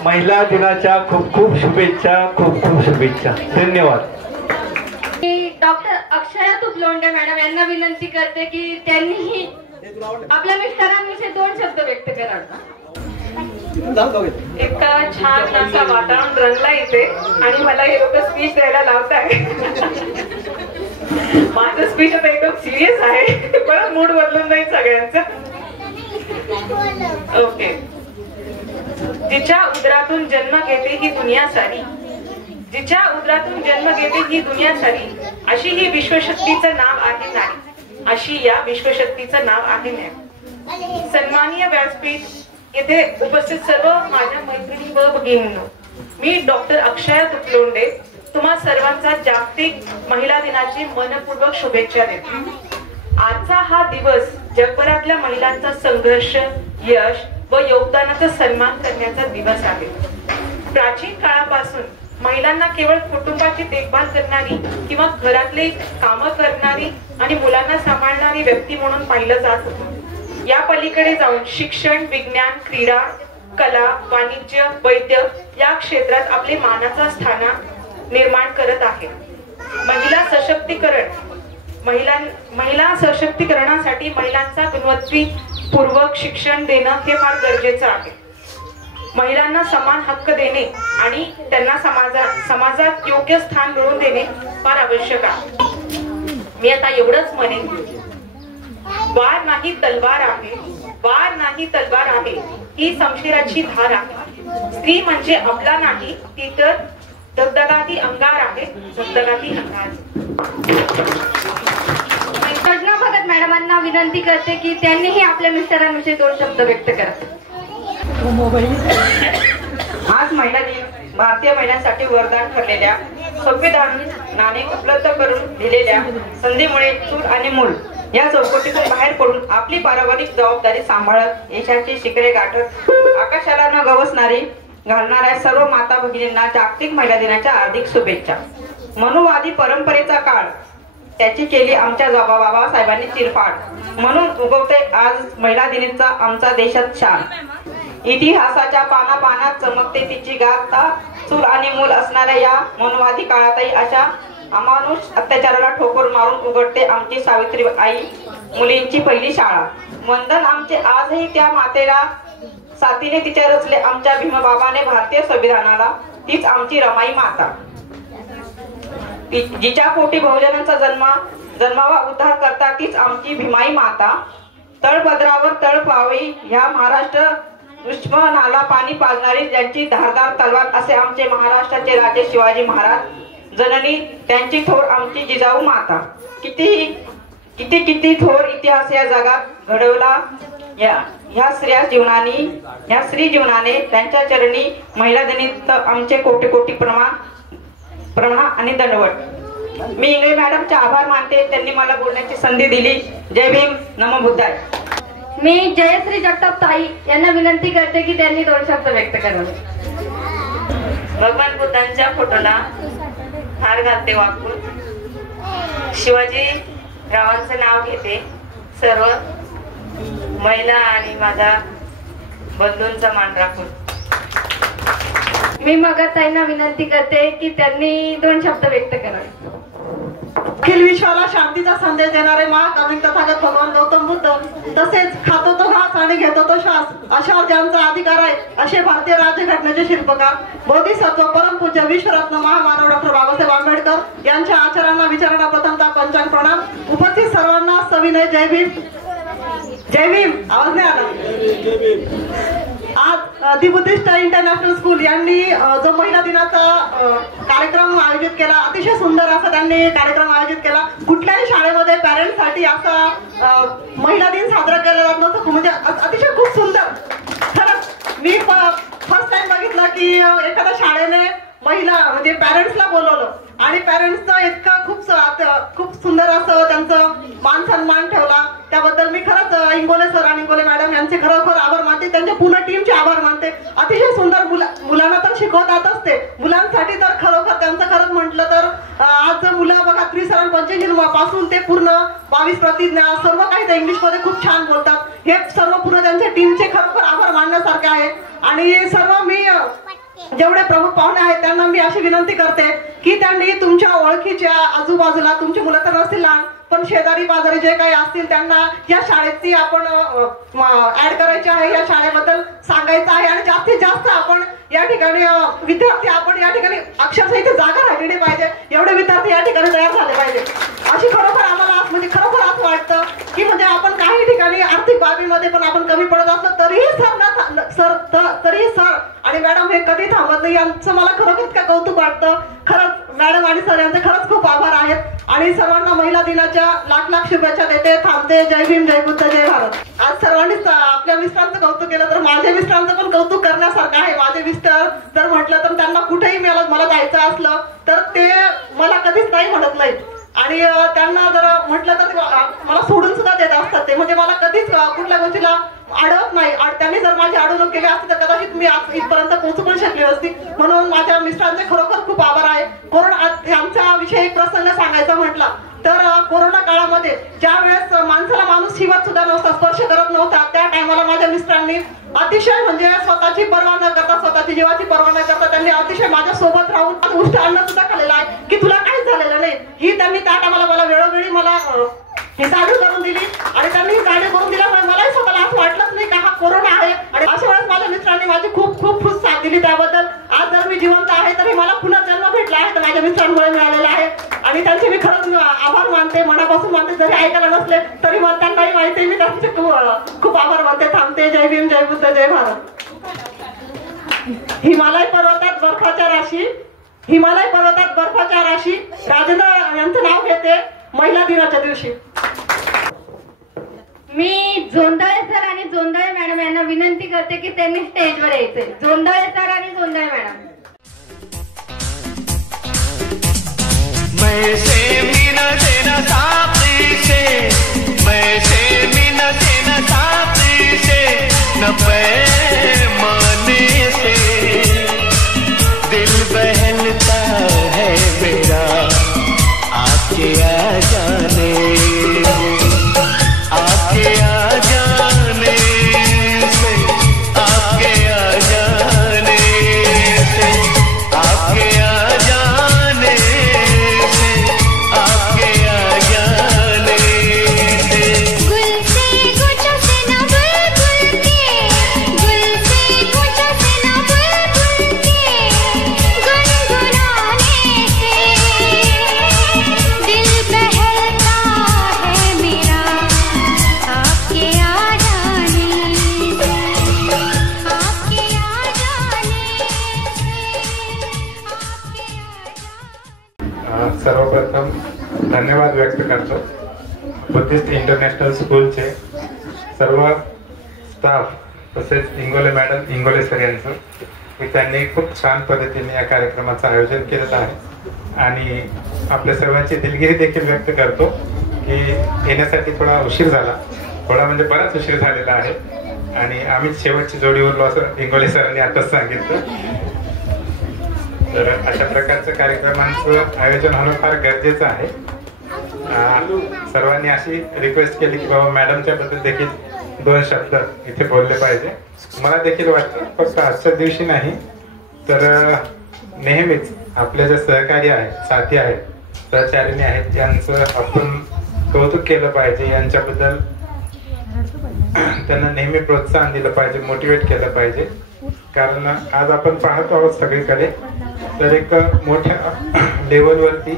महिला दिनाच्या खूप खूप शुभेच्छा, खूप खूप शुभेच्छा. धन्यवाद. डॉक्टर अक्षया तुपलोंडे मॅडम यांना विनंती करते की त्यांनी आपल्या मिस्टरांविषयी 2 शब्द व्यक्त करावे. इतका छान असं वातावरण रंगला इथे आणि मला हे लोक स्पीच द्यायला लावताय. माझं स्पीच आता एकदम सिरियस आहे, परत मूड बदलून जाईल सगळ्यांचा. ओके. जिच्या उदरातून जन्म घेते ही दुनिया सारी, जिच्या उदरातून जन्म घेते ही दुनिया सारी, अशी ही विश्वशक्तीचं नाव आहे नारी, अशी या विश्वशक्तीचं नाव आहे नारी. सन्माननीय व्यासपीठ येथे उपस्थित सर्व माझ्या मैत्रिणी व भगिनींनो, मी डॉक्टर अक्षया तुपलोंडे तुम्हा सर्वांचा जागतिक महिला दिनाची मनपूर्वक शुभेच्छा देते. आजचा हा दिवस जगभरातल्या महिलांचा संघर्ष, यश व योगदानाचा सन्मान करण्याचा दिवस आहे. प्राचीन काळापासून महिलांना केवळ कुटुंबाची देखभाल करणारी किंवा घरातले कामं करणारी आणि मुलांना सांभाळणारी व्यक्ती म्हणून पाहिलं जात होतं. या पलीकडे जाऊन शिक्षण, विज्ञान, क्रीडा, कला, वाणिज्य, वैद्य या क्षेत्रात आपले मानाचा स्थान निर्माण करत आहे. महिला सशक्तीकरणासाठी महिलांचा गुणवत्तापूर्वक शिक्षण देणं हे फार गरजेचं आहे. महिलांना समान हक्क देणे आणि त्यांना समाजात योग्य स्थान मिळवून देणे फार आवश्यक आहे. मी आता एवढंच म्हणेन, वार नाही तलवार आहे, वार नाही तलवार आहे, ही शमशिराची धार आहे. स्त्री म्हणजे आपला नाही, ती तर धगधगाती अंगार आहे, धगधगाती अंगार. प्रज्ञा भगत मॅडमांना विनंती करते की त्यांनीही आपल्या मिस्टरांविषयी 2 शब्द व्यक्त करा. आज महिला दिन भारतीय महिलांसाठी वरदान ठरलेल्या संविधानाने उपलब्ध करून दिलेल्या संधीमुळे चूल आणि मूल या चौकटीतून बाहेर पडून आपली पारिवारिक जबाबदारी सांभाळत यशाची शिखरे गाठत आकाशाला न गवसणारी घालणाऱ्या सर्व माता भगिनींना जागतिक महिला दिनाच्या हार्दिक शुभेच्छा. मनुवादी परंपरेचा काळ त्याची केली आमच्या बाबासाहेबांनी चिरफाड, म्हणून उगवते आज महिला दिनाचा आमचा देशात शान. इतिहासाच्या पानापानात चमकते तिची गाथा, चूल आणि मूल असणाऱ्या या मनुवादी काळातही अशा अमानुष अत्याचाराला ठोकर मारून उघडते आमची सावित्री आई मुलींची पहिली शाळा. वंदन आमचे आजही त्या मातेला, साथीने तिच्या रचले आमच्या भीमबाबाने भारतीय संविधानाला, तीच आमची रमाई माता, जिच्या पोटी बहुजनांचा जन्मावा उद्धार करता, तीच आमची भीमाई माता. तळपदरावर तळ पावी ह्या महाराष्ट्र दुश्मनाला पाणी पाजणारी ज्यांची धारदार तलवार, असे आमचे महाराष्ट्राचे राजे शिवाजी महाराज. जननी त्यांची थोर आमची जिजाऊ माता. किती थोर इतिहास या जगात घडवला ह्या स्त्री जीवनाने त्यांच्या चरणी महिला दिनी आमचे कोटी कोटी प्रमाण आणि दंडवट. मी इंगळे मॅडमचे आभार मानते, त्यांनी मला बोलण्याची संधी दिली. जय भीम, नमो बुद्धाय. मी जयश्री जगताप ताई यांना विनंती करते की त्यांनी 2 शब्द व्यक्त करावे. भगवान बुद्धांच्या फोटोला हार घालते वाकून, शिवाजी रावांचं नाव घेते, सर्व महिला आणि माझा बंधूंचा मान राखून. मी मगत ताईंना विनंती करते की त्यांनी 2 शब्द व्यक्त करावे. अखिल विश्वाला शांतीचा संदेश देणारे महाकारुणिक तथागत भगवान गौतम बुद्ध, तसेच खातो तो घास आणि घेतो तो श्वास अशावर ज्यांचा अधिकार आहे असे भारतीय राज्यघटनेचे शिल्पकार बोधिसत्व परमपूज्य विश्वरत्न महामानव डॉक्टर बाबासाहेब आंबेडकर यांच्या आचरणाला विचारणा प्रथमतः पंचांग प्रणाम. उपस्थित सर्वांना सविनय जय भीम. जय भीम. आवाज नाही आला. आज दि बुद्धिस्ट इंटरनॅशनल स्कूल यांनी जो महिला दिनाचा कार्यक्रम आयोजित केला, अतिशय सुंदर असा त्यांनी कार्यक्रम आयोजित केला. कुठल्याही शाळेमध्ये पॅरेंट्स साठी असा महिला दिन साजरा केला जात नव्हतं, म्हणजे अतिशय खूप सुंदर. खरंच मी फर्स्ट टाइम बघितलं की एखाद्या शाळेने महिला म्हणजे पॅरेंट्सला बोलवलं आणि पॅरेंट्सचं इतकं खूप सुंदर असं त्यांचं मान सन्मान ठेवला. त्याबद्दल मी खरंच इंगोले सर आणि इंगोले मॅडम यांचे खरोखर आभार मानते, त्यांच्या पूर्ण टीमचे आभार मानते. अतिशय सुंदर मुलांना तर शिकवतातच ते, मुलांसाठी तर खरोखर त्यांचं खरंच म्हटलं तर आज मुलं बघा त्रिसरण पंचशील पासून ते पूर्ण 22 प्रतिज्ञा सर्व काही ते इंग्लिश मध्ये खूप छान बोलतात. हे सर्व पूर्ण त्यांच्या टीमचे खरोखर आभार मानण्यासारखे आहे. आणि सर्व मी जेवढे प्रमुख पाहुणे आहेत त्यांना मी अशी विनंती करते की त्यांनी तुमच्या ओळखीच्या आजूबाजूला, तुमची मुलं तर नसतील लहान पण शेजारी पाजारी जे काही असतील त्यांना या शाळेची आपण ऍड करायची आहे, या शाळेबद्दल सांगायचं आहे. आणि जास्तीत जास्त आपण या ठिकाणी विद्यार्थी आपण या ठिकाणी अक्षरशः इथे जागा राहिलेली पाहिजे, एवढे विद्यार्थी या ठिकाणी तयार झाले पाहिजे. अशी खरोखर आम्हाला म्हणजे खरोखर असं वाटतं की म्हणजे आपण काही ठिकाणी आर्थिक बाबीमध्ये पण आपण कमी पडत असलो तरीही सर आणि मॅडम हे कधी थांबत नाही. यांचं मला खरोखर इतकं कौतुक वाटतं. खरंच मॅडम आणि सर यांचे खरंच खूप आभार आहेत. आणि सर्वांना महिला दिनाच्या लाख लाख शुभेच्छा देते. थांबते. जय भीम, जय बुद्ध, जय भारत. आज सर्वांनीच आपल्या मिस्टरांचं कौतुक केलं तर माझ्या मिस्टरांचं पण कौतुक करण्यासारखं आहे. माझे मिस्टर जर म्हटलं तर त्यांना कुठेही मला जायचं असलं तर ते मला कधीच नाही म्हणत नाहीत. आणि त्यांना जर म्हटलं तर मला सोडून सुद्धा देत असतात ते, म्हणजे मला कधीच कुठल्या गोष्टीला अडवत नाही. त्यांनी जर माझी अडवणूक केली असती तर कदाचित मी आज इथपर्यंत पोहोचू पण शकली असती. म्हणून माझ्या मिस्टरांचे खरोखर खूप आभार आहे. आमच्या विषयी एक प्रसंग सांगायचा म्हटला तर कोरोना काळामध्ये ज्या वेळेस माणसाला माणूस शिवत सुद्धा नव्हता, स्पर्श करत नव्हता, त्या टायमाला माझ्या मिस्टरांनी अतिशय म्हणजे स्वतःची पर्वा न करता, स्वतःची जीवाची पर्वा न करता त्यांनी अतिशय माझ्या सोबत राहून उष्ट अन्न सुद्धा खाल्लेलं आहे की तुला काहीच झालेलं नाही. ही त्यांनी त्या टायमाला मला वेळोवेळी मला ही जाणीव करून दिली. आणि त्यांनी ही जाणीव करून दिल्यामुळे मलाही स्वतःला असं वाटलंच नाही का हा कोरोना आहे. आणि अशा वेळेस माझ्या मिस्टरांनी माझी खूप खूप खूप साथ दिली. त्याबद्दल आज जर मी जिवंत आहे तरी मला पुन्हा जन्म भेटला आहे तर माझ्या मिस्टरांमुळे मिळालेला आहे. आणि त्यांचे मी खरंच आभार मानते, मनापासून मानते. जरी ऐकायला नसले तरी मला त्यांनाही माहिती, मी त्यांचे खूप आभार मानते. थांबते. जय भीम, जय बुद्ध, जय भारत. हिमालय पर्वतात बर्फाच्या राशी राजेंद्र यांचं नाव घेते महिला दिनाच्या दिवशी. मी जोंधळे सर आणि जोंधळे मॅडम यांना विनंती करते की त्यांनी स्टेजवर यायचे. जोंधळे सर आणि जोंधळे मॅडम. दिल बहलता है मेरा आपके आ जाने सर्वप्रथम धन्यवाद व्यक्त करतो बुद्धिस्ट इंटरनॅशनल स्कूलचे सर्व स्टाफ तसेच इंगोले मॅडम, इंगोले सर यांचं की त्यांनी खूप छान पद्धतीने या कार्यक्रमाचं आयोजन केलेलं आहे. आणि आपल्या सर्वांची दिलगिरी देखील व्यक्त करतो की येण्यासाठी थोडा उशीर झाला, थोडा म्हणजे बराच उशीर झालेला आहे. आणि आम्ही शेवटची जोडी उरलो असं इंगोले सरांनी आताच सांगितलं. तर अशा प्रकारचं कार्यक्रमांचं आयोजन होणं फार गरजेचं आहे. सर्वांनी अशी रिक्वेस्ट केली की बाबा मॅडमच्या बद्दल देखील 2 शब्द इथे बोलले पाहिजे. मला देखील वाटतं फक्त आजच्या दिवशी नाही तर नेहमीच आपले जे सहकारी आहेत, साथी आहेत, सहचारिणी आहेत यांचं आपण कौतुक केलं पाहिजे. यांच्याबद्दल त्यांना नेहमी प्रोत्साहन दिलं पाहिजे, मोटिवेट केलं पाहिजे. कारण आज आपण पाहतो आहोत सगळीकडे तर एक मोठ्या लेवलवरती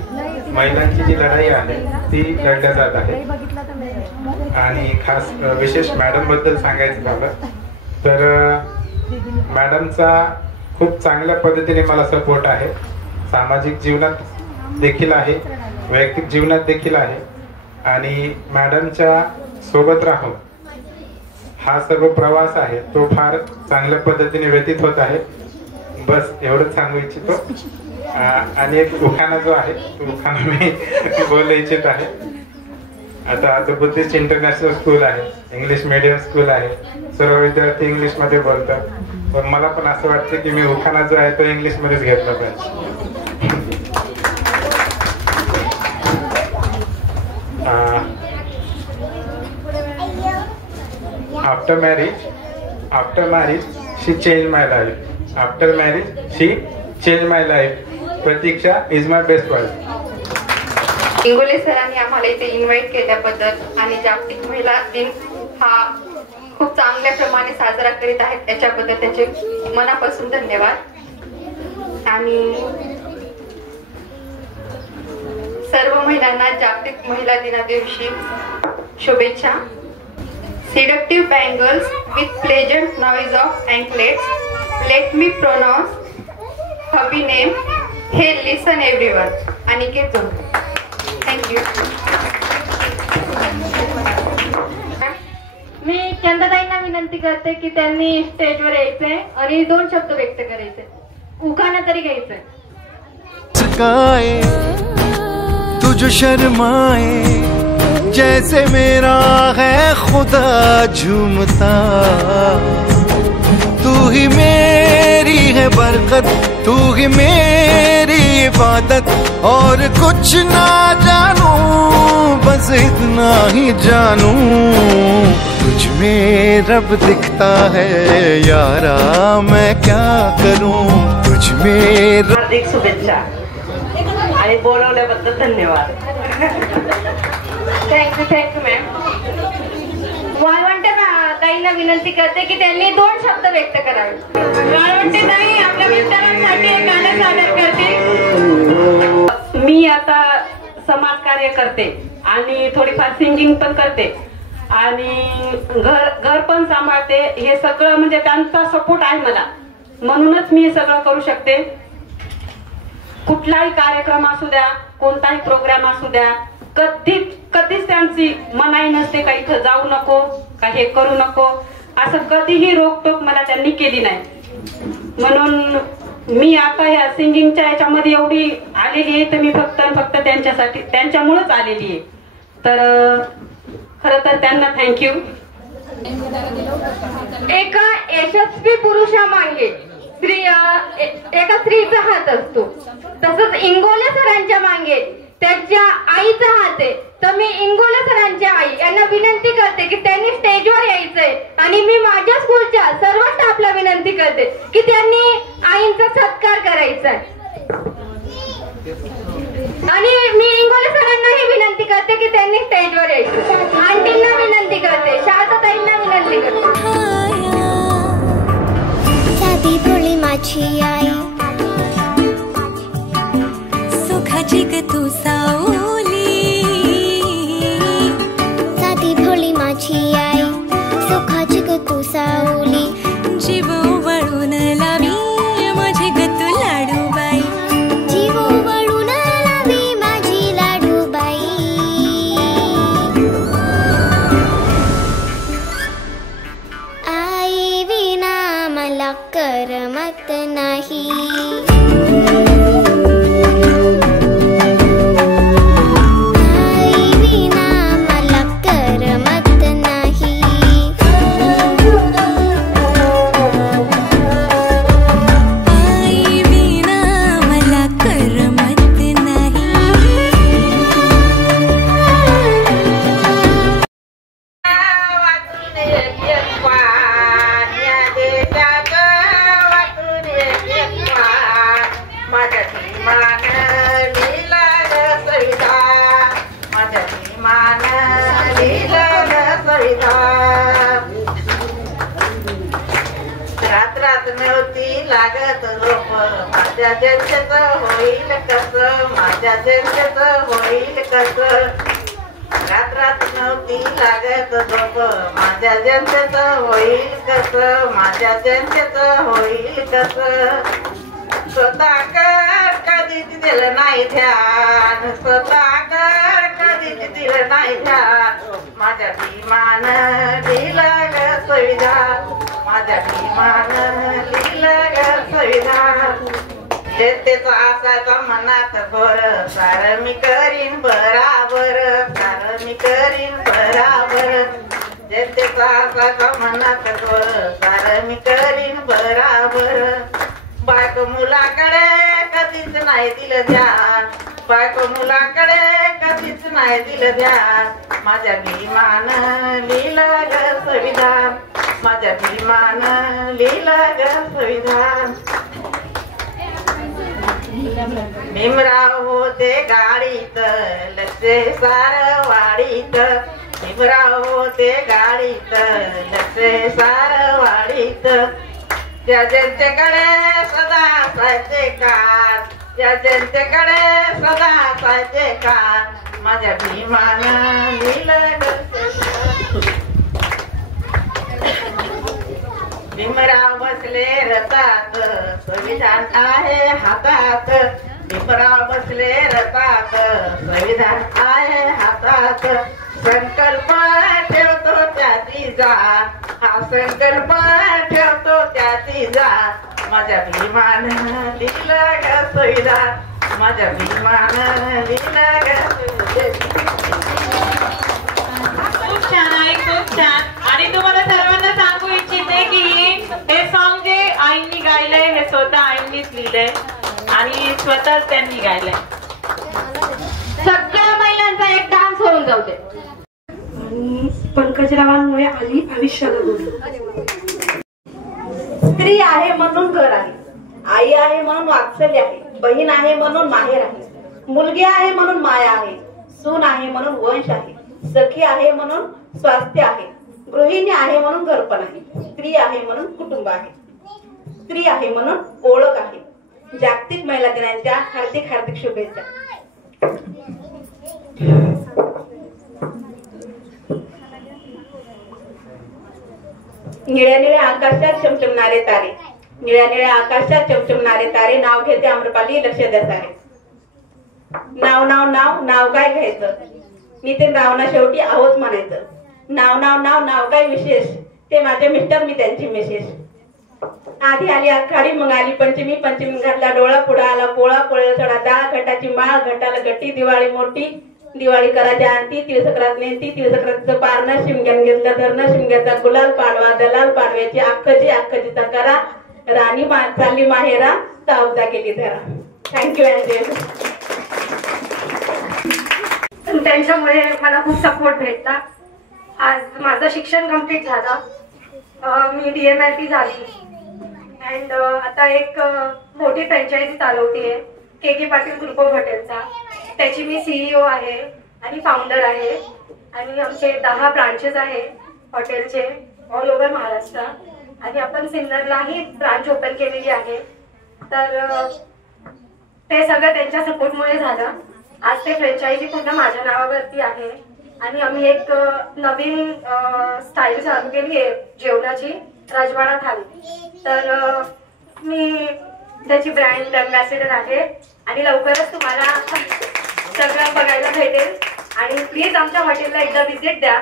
महिलांची जी लढाई आहे ती लढल्या जात आहे. आणि खास विशेष मॅडम बद्दल सांगायचं झालं तर मॅडमचा खूप चांगल्या पद्धतीने मला सपोर्ट आहे. सामाजिक जीवनात देखील आहे, वैयक्तिक जीवनात देखील आहे. आणि मॅडमच्या सोबत राहून हा सर्व प्रवास आहे तो फार चांगल्या पद्धतीने व्यतीत होत आहे. बस एवढंच सांगू इच्छितो. आणि एक उखाणा जो आहे तो उखाणा मी बोलू इच्छित आहे. आता बुद्धिस्ट इंटरनॅशनल स्कूल आहे, इंग्लिश मीडियम स्कूल आहे, सर्व विद्यार्थी इंग्लिश मध्ये बोलतात. पण मला पण असं वाटतं की मी उखाणा जो आहे तो इंग्लिश मध्येच घेतला पाहिजे. After marriage, she changed my life. After marriage, she changed my life. Pratiksha is my best wife. Ingole सरांनी आम्हाला इथे इन्व्हाइट केल्याबद्दल आणि जागतिक महिला दिन हा खूप चांगल्या प्रमाणे साजरा करीत आहेत त्याच्याबद्दल त्याचे मनापासून धन्यवाद. आणि सर्व महिलांना जागतिक महिला दिना दिवशी शुभेच्छा. Seductive bangles with pleasant noise of anklets. Let me pronounce hubby name. Hey, listen everyone. Aniket Zung. Thank you. मी चंदाताईंना विनंती करते की त्यांनी स्टेजवर यायचंय आणि 2 शब्द व्यक्त करायचे. उखाणा तरी घ्यायचंय. तुझ शर्माए जैसे मेरा है खुदा झूमता, तू ही मेरी है बरकत, तू ही मेरी इबादत, और कुछ ना जानू बस इतना ही जानू, तुझ में रब दिखता है यारा मैं क्या करूं, तुझ में हार्दिक शुभेच्छा आणि बोलवल्याबद्दल धन्यवाद. Thank you ma'am. वाळवंटे ताईंना विनंती करते की त्यांनी 2 शब्द व्यक्त करावे. वाळवंटे ताई आपल्या मित्रांसाठी एक गाणं सादर करते. मी आता समाजकार्य करते आणि थोडीफार सिंगिंग पण करते आणि घर पण सांभाळते. हे सगळं म्हणजे त्यांचा सपोर्ट आहे मला, म्हणूनच मी हे सगळं करू शकते. कुठलाही कार्यक्रम असू द्या, कोणताही प्रोग्राम असू द्या, कधीच त्यांची मनाई नसते का इथं जाऊ नको, का हे करू नको, असं कधीही रोकटोक मला त्यांनी केली नाही. म्हणून मी आता या सिंगिंगच्या याच्यामध्ये एवढी आलेली आहे तर मी फक्त त्यांच्यासाठी त्यांच्यामुळेच आलेली आहे. तर खरं तर त्यांना थँक्यू. एका यशस्वी पुरुषामागे एका स्त्रीचा हात असतो, तसंच इंगोले सरांच्या मागे त्याच्या आईचा हात आहे. तर मी इंगोले सरांच्या आई यांना विनंती करते की त्यांनी स्टेजवर यायचंय आणि मी माझ्या स्कूलच्या सर्व स्टाफला विनंती करते की त्यांनी आईंचा सत्कार करायचा आहे. आणि मी इंगोले सरांनाही विनंती करते की त्यांनी स्टेजवर यायचं. आंटींना विनंती करते, शारदाताईंना विनंती करते. साधी भोळी माझी आई, सुखाची ग तू सावली, साधी भोळी माझी आई, सुखाची ग तू सावली, जीव वळून लावी माझी ग तू लाडूबाई, जीव वळून लावी माझी लाडूबाई. आई विना मला करमत नाही, लागत झोप माझ्या जन्मच होईल कस, माझ्या जन्मच होईल कस, रात नव्हती लागत झोप माझ्या जन्मच होईल कस, माझ्या जन्मच होईल कस, स्वतःकडे कधीच दिलं नाही ध्यान, स्वतःकडे कधीच दिलं नाही ध्यान, माझ्या भीमान दिलं ग संविधान, माझ्या भीमान दिलं ग संविधान, जनतेचा असायचा मनात भर, सारं मी करीन बराबर, सारं मी करीन बराबर जनतेचा साचा मनात सार मी करीन बराबर बायको मुलाकडे कधीच नाही दिलं ध्यान बायको मुलाकडे कधीच नाही दिलं ध्यान माझ्या भीमान लिहिलं ग संविधान माझ्या भीमान लिहिलं ग संविधान भीमराव होते गाडीत लक्ष्य सार वाडीत भीमराव होते गाडीत लक्ष्य सार वाडीत या जनतेकडे सदा असायचे कान या जनतेकडे सदा असायचे कान माझ्या भीमान लिहिलं भीमराव बसले रथात संविधान आहे हातात भीमराव बसले रथात संविधान आहे हातात संकल्प ठेवतो त्याची जा हा संकल्प ठेवतो त्याची जा माझ्या भीमान लिहिलं ग संविधान माझ्या भीमान लिहिलं ग खूप छान आहे खूप छान आणि तुम्हाला सर्वांना सांगू इच्छिते की हे सॉन्ग जे आईंनी गायलंय हे स्वतः आईंनीच लिहिलंय आणि स्वतःच त्यांनी गायलंय सगळ्या महिलांचा एक डान्स होऊन जाऊ दे पंकजरावांमुळे आयुष्याला स्त्री आहे म्हणून घर आहे आई आहे म्हणून वात्सल्य आहे बहीण आहे म्हणून माहेर आहे मुलगी आहे म्हणून माया आहे सून आहे म्हणून वंश आहे सखी आहे म्हणून स्वास्थ्य आहे गृहिणी आहे म्हणून घरपण आहे स्त्री आहे म्हणून कुटुंब आहे स्त्री आहे म्हणून ओळख आहे जागतिक महिला दिनाच्या हार्दिक हार्दिक शुभेच्छा निळ्या निळ्या आकाशात चमचमणारे तारे निळ्या निळ्या आकाशात चमचमणारे तारे नाव घेते आम्रपाली लक्ष द्या सारे नाव नाव नाव नाव काय घ्यायचं नितीन रावना शेवटी आहोत म्हणायचं नाव नाव नाव नाव काय विशेष ते माझे मिस्टर मी त्यांची मिसेस आधी आली आखाडी मग आली पंचमी पंचमी घातला डोळा पुढा आला पोळा पोळ्याला थोडा डाळ घटाची माळ घटाला गट्टी दिवाळी मोठी दिवाळी करायची आणती तिळसक्रात नेंती तिळसक्रातचं पारणं शिमग्यान घेतलं धरणं शिमग्याचा गुलाल पाडवा दलाल पाडव्याची अख्खची तकारा राणी चालली माहेरा तावजा केली धरा थँक्यू अँड त्यांच्यामुळे मला खूप सपोर्ट भेटला आज माझं शिक्षण कम्प्लीट झालं मी DMLT झाली अँड आता एक मोठी फ्रँचायझी चालवतीये KK पाटील ग्रुप ऑफ हॉटेलचा त्याची मी CEO आहे आणि फाउंडर आहे आणि आमचे 10 ब्रांचेस आहे हॉटेलचे ऑल ओव्हर महाराष्ट्र आणि आपण सिन्नरलाही ब्रांच ओपन केलेली आहे तर ते सगळं त्यांच्या सपोर्टमुळे झालं आज ते फ्रँचायझी पूर्ण माझ्या नावावरती आहे आणि आम्ही एक नवीन स्टाईल चालू केली आहे जेवणाची राजवाडा थाली तर मी त्याची ब्रँड अँबॅसेडर आहे आणि लवकरच तुम्हाला सगळं बघायला भेटेल आणि प्लीज आमच्या हॉटेलला एकदा व्हिजिट द्या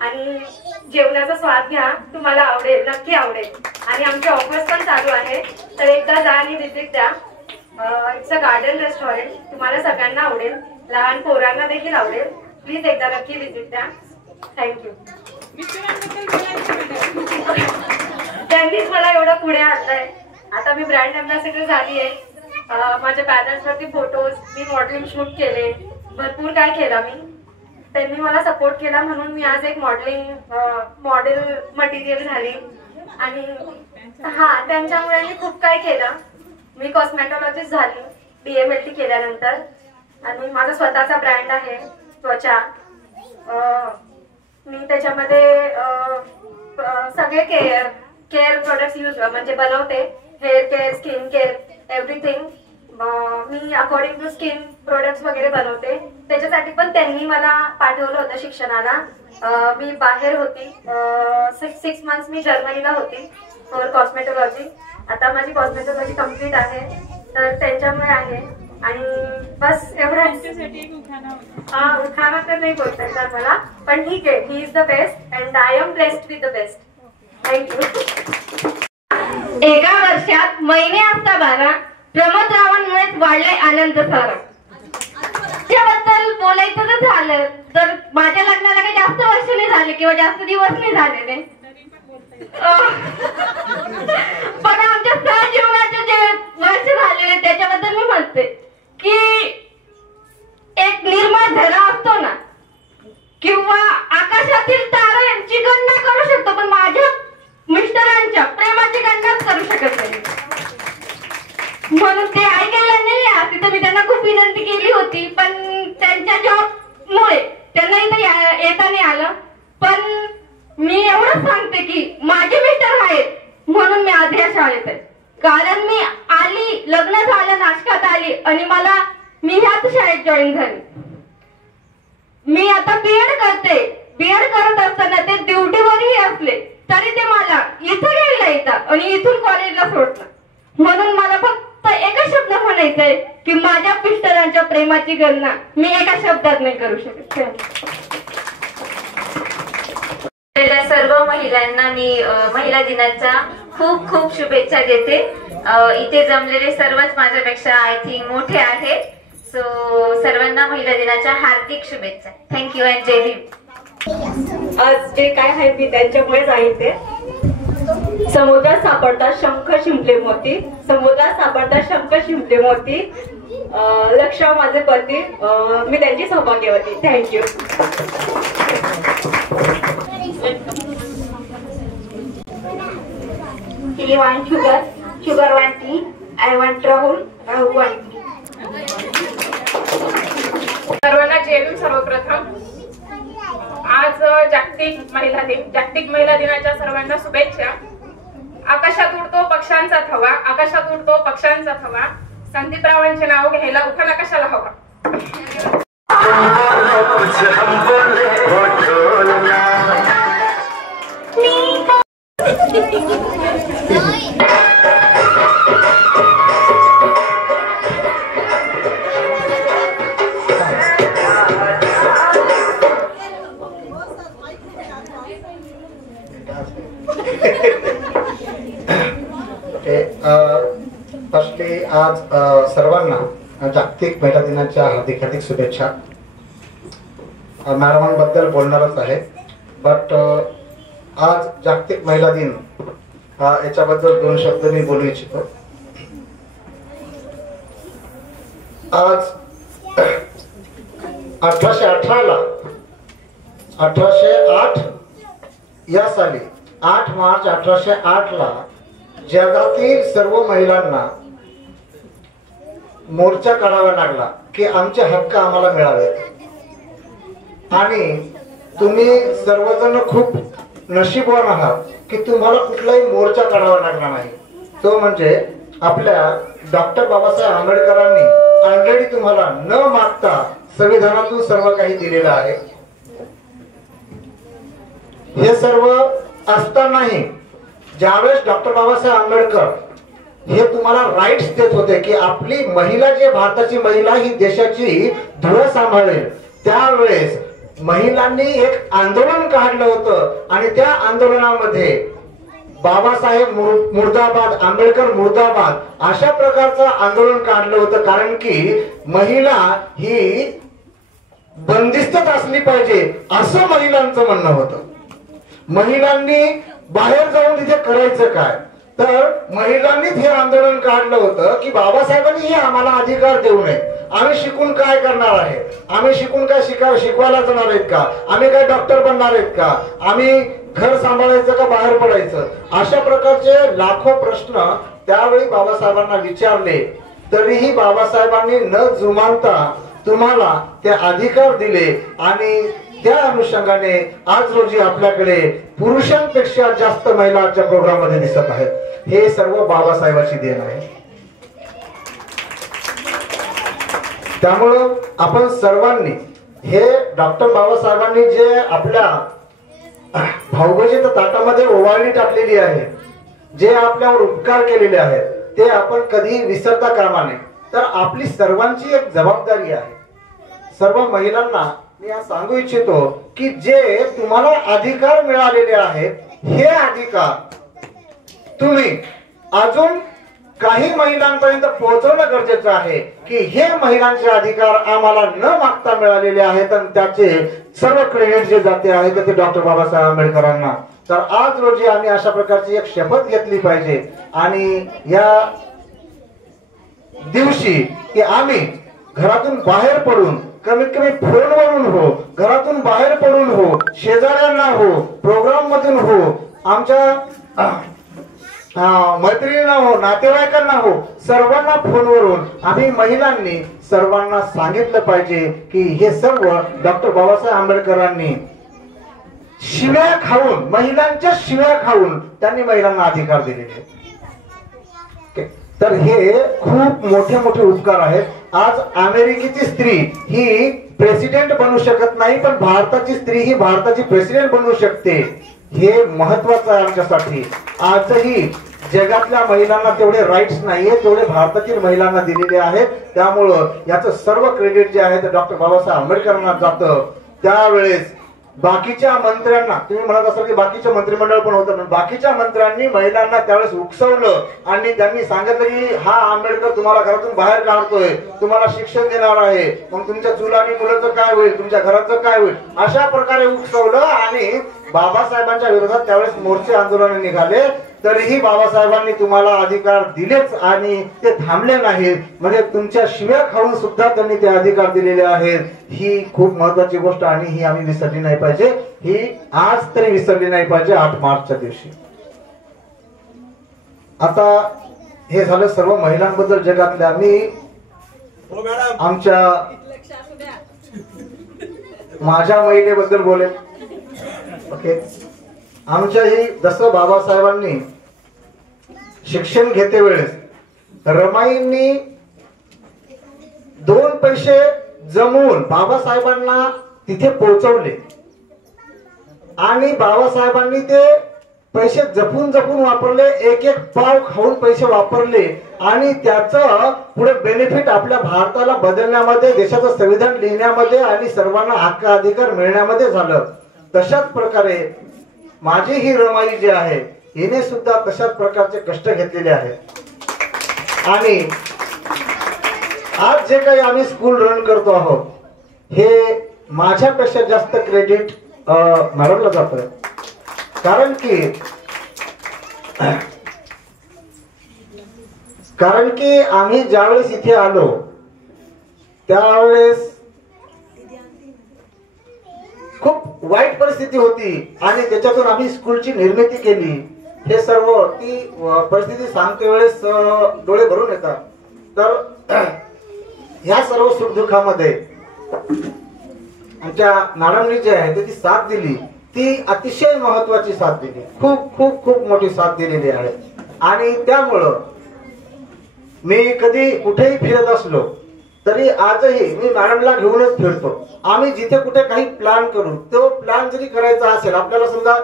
आणि जेवणाचा स्वाद घ्या तुम्हाला आवडेल नक्की आवडेल आणि आमचे ऑफर्स पण चालू आहे तर एकदा जा आणि व्हिजिट द्या इट्स अ गार्डन रेस्टॉरंट तुम्हाला सगळ्यांना आवडेल लहान पोरांना देखील आवडेल प्लीज एकदा नक्की व्हिजिट द्या थँक्यू त्यांनीच मला एवढं पुढे आणलंय आता मी ब्रँड अँबॅसेडर झाली आहे माझ्या बॅनर्सवरती फोटोज मी मॉडेलिंग शूट केले भरपूर काय केलं मी त्यांनी मला सपोर्ट केला म्हणून मी आज एक मॉडेल मटेरियल झाली आणि त्यांच्यामुळे मी खूप काय केलं मी कॉस्मेटॉलॉजिस्ट झाली DMLT केल्यानंतर आणि माझा स्वतःचा ब्रँड आहे त्वचा मी त्याच्यामध्ये सगळे केअर प्रोडक्ट्स यूज म्हणजे बनवते hair care skin care everything मी अकॉर्डिंग टू स्किन प्रोडक्ट्स वगैरे बनवते त्याच्यासाठी पण त्यांनी मला पाठवलं होतं शिक्षणाला मी बाहेर होती 6 मंथ्स मी जर्मनीला होती फॉर कॉस्मेटॉलॉजी आता माझी कॉस्मेटॉलॉजी कम्प्लीट आहे तर त्यांच्यामुळे आहे आणि बस एवढं उखाणा तर नाही बोलता येणार मला पण ठीक आहे he is the best and I am blessed with the best thank you एका वर्षात महिने असता 12 प्रमोदरावांमुळेच वाढलाय आनंद सारा त्याबद्दल बोलायचं तर असं झालं तर माझ्या लग्नाला काही जास्त वर्ष नाही झाले किंवा जास्त दिवस नाही झालेले, पण आमच्या सहजीवनाचे जे वर्ष झालेले त्याच्याबद्दल मी म्हणते की एक निर्मळ झरा असतो ना किंवा आकाशातील ताऱ्यांची गणना करू शकतो, पण माझ्या मिस्टरांच्या प्रेमाची गणनाच करू शकत नाही. म्हणून ते ऐकायला नाही आले. तिथं मी त्यांना खूप विनंती केली होती, पण त्यांच्या जॉबमुळे त्यांना इथे येता नाही आलं. पण मी एवढंच सांगते की माझे मिस्टर आहेत म्हणून मी आधी या शाळेत आहे, कारण मी आली, लग्न झालं, नाशकात आली आणि मी ह्याच शाळेत जॉईन झाली. मी आता बीएड करते. बीएड करत असताना ते ड्युटीवरही असले तरी ते मला इथं घ्यायला येतात आणि इथून कॉलेजला सोडतात. म्हणून मला फक्त एका शब्द म्हणायचंय की माझ्या मिस्टरांच्या प्रेमाची गणना मी एका शब्दात नाही करू शकत. सर्व महिलांना मी महिला दिनाच्या खूप खूप शुभेच्छा देते. इथे जमलेले सर्वच माझ्यापेक्षा आय थिंक मोठे आहेत. सो सर्वांना महिला दिनाच्या हार्दिक शुभेच्छा. थँक्यू अँड जय भीम. आज जे काय आहे मी त्यांच्यामुळेच आहे ते. समुद्रात सापडतात शंख शिंपले मोती, समुद्रात सापडतात शंख शिंपले मोती. लक्ष माझे पती, मी त्यांची सौभाग्यवती. Thank you. He want sugar, sugar want tea. I want Rahul, Rahul want tea. सर्वांना जय भीम. सर्वप्रथम आज जागतिक महिला दिन. जागतिक महिला दिनाच्या सर्वांना शुभेच्छा. आकाशात उडतो पक्ष्यांचा थवा, आकाशात उडतो पक्ष्यांचा थवा. संदीपरावांचे नाव घ्यायला उखाणा कशाला हवा. फर्स्टली आज सर्वांना जागतिक महिला दिनाच्या हार्दिक हार्दिक शुभेच्छा. मॅडमांबद्दल बोलणारच आहे, बट आज जागतिक महिला दिन याच्याबद्दल 2 शब्द मी बोलू इच्छितो. आज 1808 या साली 8 मार्च 1808 ला जगातील सर्व महिलांना मोर्चा काढावा लागला की आमचे हक्क आम्हाला मिळावे. आणि तुम्ही सर्वजण खूप नशीबवान आहात की तुम्हाला कुठलाही मोर्चा काढावा लागला नाही. तो म्हणजे आपल्या डॉक्टर बाबासाहेब आंबेडकरांनी ऑलरेडी तुम्हाला न मागता संविधानातून सर्व काही दिलेलं आहे. हे सर्व असतानाही ज्यावेळेस डॉक्टर बाबासाहेब आंबेडकर हे तुम्हाला राईट्स देत होते की आपली महिला, जे भारताची महिला ही देशाची धुरा सांभाळेल, त्यावेळेस महिलांनी एक आंदोलन काढलं होतं आणि त्या आंदोलनामध्ये बाबासाहेब मुर्दाबाद, आंबेडकर मुर्दाबाद अशा प्रकारचं आंदोलन काढलं होतं. कारण की महिला ही बंदिस्तच असली पाहिजे असं महिलांचं म्हणणं होतं. महिलांनी बाहेर जाऊन तिथे करायचं काय, तर महिलांनीच हे आंदोलन काढलं होतं की बाबासाहेबांनी हे आम्हाला अधिकार देऊ नये. आम्ही शिकून काय करणार आहे, आम्ही शिकून काय शिकवायला जाणार आहेत का, आम्ही काय डॉक्टर बनणार आहेत का, आम्ही घर सांभाळायचं का बाहेर पडायचं, अशा प्रकारचे लाखो प्रश्न त्यावेळी बाबासाहेबांना विचारले. तरीही बाबासाहेबांनी न जुमानता तुम्हाला ते अधिकार दिले आणि त्या अनुषंगाने आज रोजी आपल्याकडे पुरुषांपेक्षा जास्त महिला आजच्या प्रोग्राम मध्ये दिसत आहेत. हे सर्व बाबासाहेबांची देण आहे. त्यामुळं आपण सर्वांनी हे डॉक्टर बाबासाहेबांनी जे आपल्या भाऊबजीच्या ताटामध्ये ओवाळणी टाकलेली आहे, जे आपल्यावर उपकार केलेले आहेत, ते आपण कधी विसरता कामा नये. तर आपली सर्वांची एक जबाबदारी आहे. सर्व महिलांना मी आज सांगू इच्छितो की जे तुम्हाला अधिकार मिळालेले आहेत, हे अधिकार तुम्ही अजून काही महिलांपर्यंत पोहोचवणं गरजेचं आहे की हे महिलांचे अधिकार आम्हाला न मागता मिळालेले आहेत आणि त्याचे सर्व क्रेडिट जे जाते आहे ते डॉक्टर बाबासाहेब आंबेडकरांना. तर आज रोजी आम्ही अशा प्रकारची एक शपथ घेतली पाहिजे आणि या दिवशी की आम्ही घरातून बाहेर पडून कमीत कमी फोनवरून हो, घरातून बाहेर पडून हो, शेजाऱ्यांना हो, प्रोग्राम मधून हो, आमच्या मैत्रिणींना हो, नातेवाईकांना हो, सर्वांना फोनवरून आम्ही महिलांनी सर्वांना सांगितलं पाहिजे की हे सर्व डॉक्टर बाबासाहेब आंबेडकरांनी शिव्या खाऊन, महिलांच्या शिव्या खाऊन त्यांनी महिलांना अधिकार दिलेले. तर हे खूप मोठे मोठे उपकार आहेत. आज अमेरिकेची स्त्री ही प्रेसिडेंट बनू शकत नाही, पण भारताची स्त्री ही भारताची प्रेसिडेंट बनू शकते. हे महत्वाचं आहे आमच्यासाठी. आजही जगातल्या महिलांना तेवढे राईट्स नाहीये तेवढे भारतातील महिलांना दिलेले आहेत. त्यामुळं याचं सर्व क्रेडिट जे आहे ते डॉक्टर बाबासाहेब आंबेडकरांना जातं. त्यावेळेस बाकीच्या मंत्र्यांना, तुम्ही म्हणत असाल की बाकीचे मंत्रिमंडळ पण होतं, पण बाकीच्या मंत्र्यांनी महिलांना त्यावेळेस उकसवलं आणि त्यांनी सांगितलं की हा आंबेडकर तुम्हाला घरातून बाहेर काढतोय, तुम्हाला शिक्षण देणार आहे, मग तुमच्या चूल आणि मुलाचं काय होईल, तुमच्या घराचं काय होईल, अशा प्रकारे उकसवलं आणि बाबासाहेबांच्या विरोधात त्यावेळेस मोर्चे आंदोलन निघाले. तरीही बाबासाहेबांनी तुम्हाला अधिकार दिलेच आणि ते थांबले नाहीत. म्हणजे तुमच्या शिव्या खाऊन सुद्धा त्यांनी ते अधिकार दिलेले आहेत. ही खूप महत्वाची गोष्ट आणि ही आम्ही विसरली नाही पाहिजे. ही आज तरी विसरली नाही पाहिजे 8 मार्चच्या दिवशी. आता हे झालं सर्व महिलांबद्दल जगातल्या. मी माझ्या महिलेबद्दल बोलेन. ओके, आमच्याही जसं बाबासाहेबांनी शिक्षण घेते वेळेस रमाईंनी 2 पैसे जमवून बाबासाहेबांना तिथे पोहोचवले आणि बाबासाहेबांनी ते पैसे जपून जपून वापरले, एक एक पाव खाऊन पैसे वापरले आणि त्याचं पुढे बेनिफिट आपल्या भारताला बदलण्यामध्ये, देशाचं संविधान लिहिण्यामध्ये आणि सर्वांना हक्क अधिकार मिळण्यामध्ये झालं. तशाच प्रकारे माझी ही रमाई जी आहे हिने सुद्धा तशाच प्रकारचे कष्ट घेतलेले आहेत आणि आज जे काही आम्ही स्कूल रन करतो आहोत हे माझ्यापेक्षा जास्त क्रेडिट मॅडमला जात. कारण की आम्ही ज्यावेळेस इथे आलो त्यावेळेस खूप वाईट परिस्थिती होती आणि त्याच्यातून आम्ही स्कूलची निर्मिती केली. हे सर्व ती परिस्थिती सांगते वेळेस डोळे भरून येतात. तर ह्या सर्व सुखदुःखामध्ये आमच्या मॅडमनी जे आहे ती साथ दिली, ती अतिशय महत्वाची साथ दिली, खूप खूप खूप मोठी साथ दिलेली आहे. आणि त्यामुळं मी कधी कुठेही फिरत असलो तरी आजही मी मॅडमला घेऊनच फिरतो. आम्ही जिथे कुठे काही प्लॅन करू, तो प्लॅन जरी करायचा असेल, आपल्याला समजा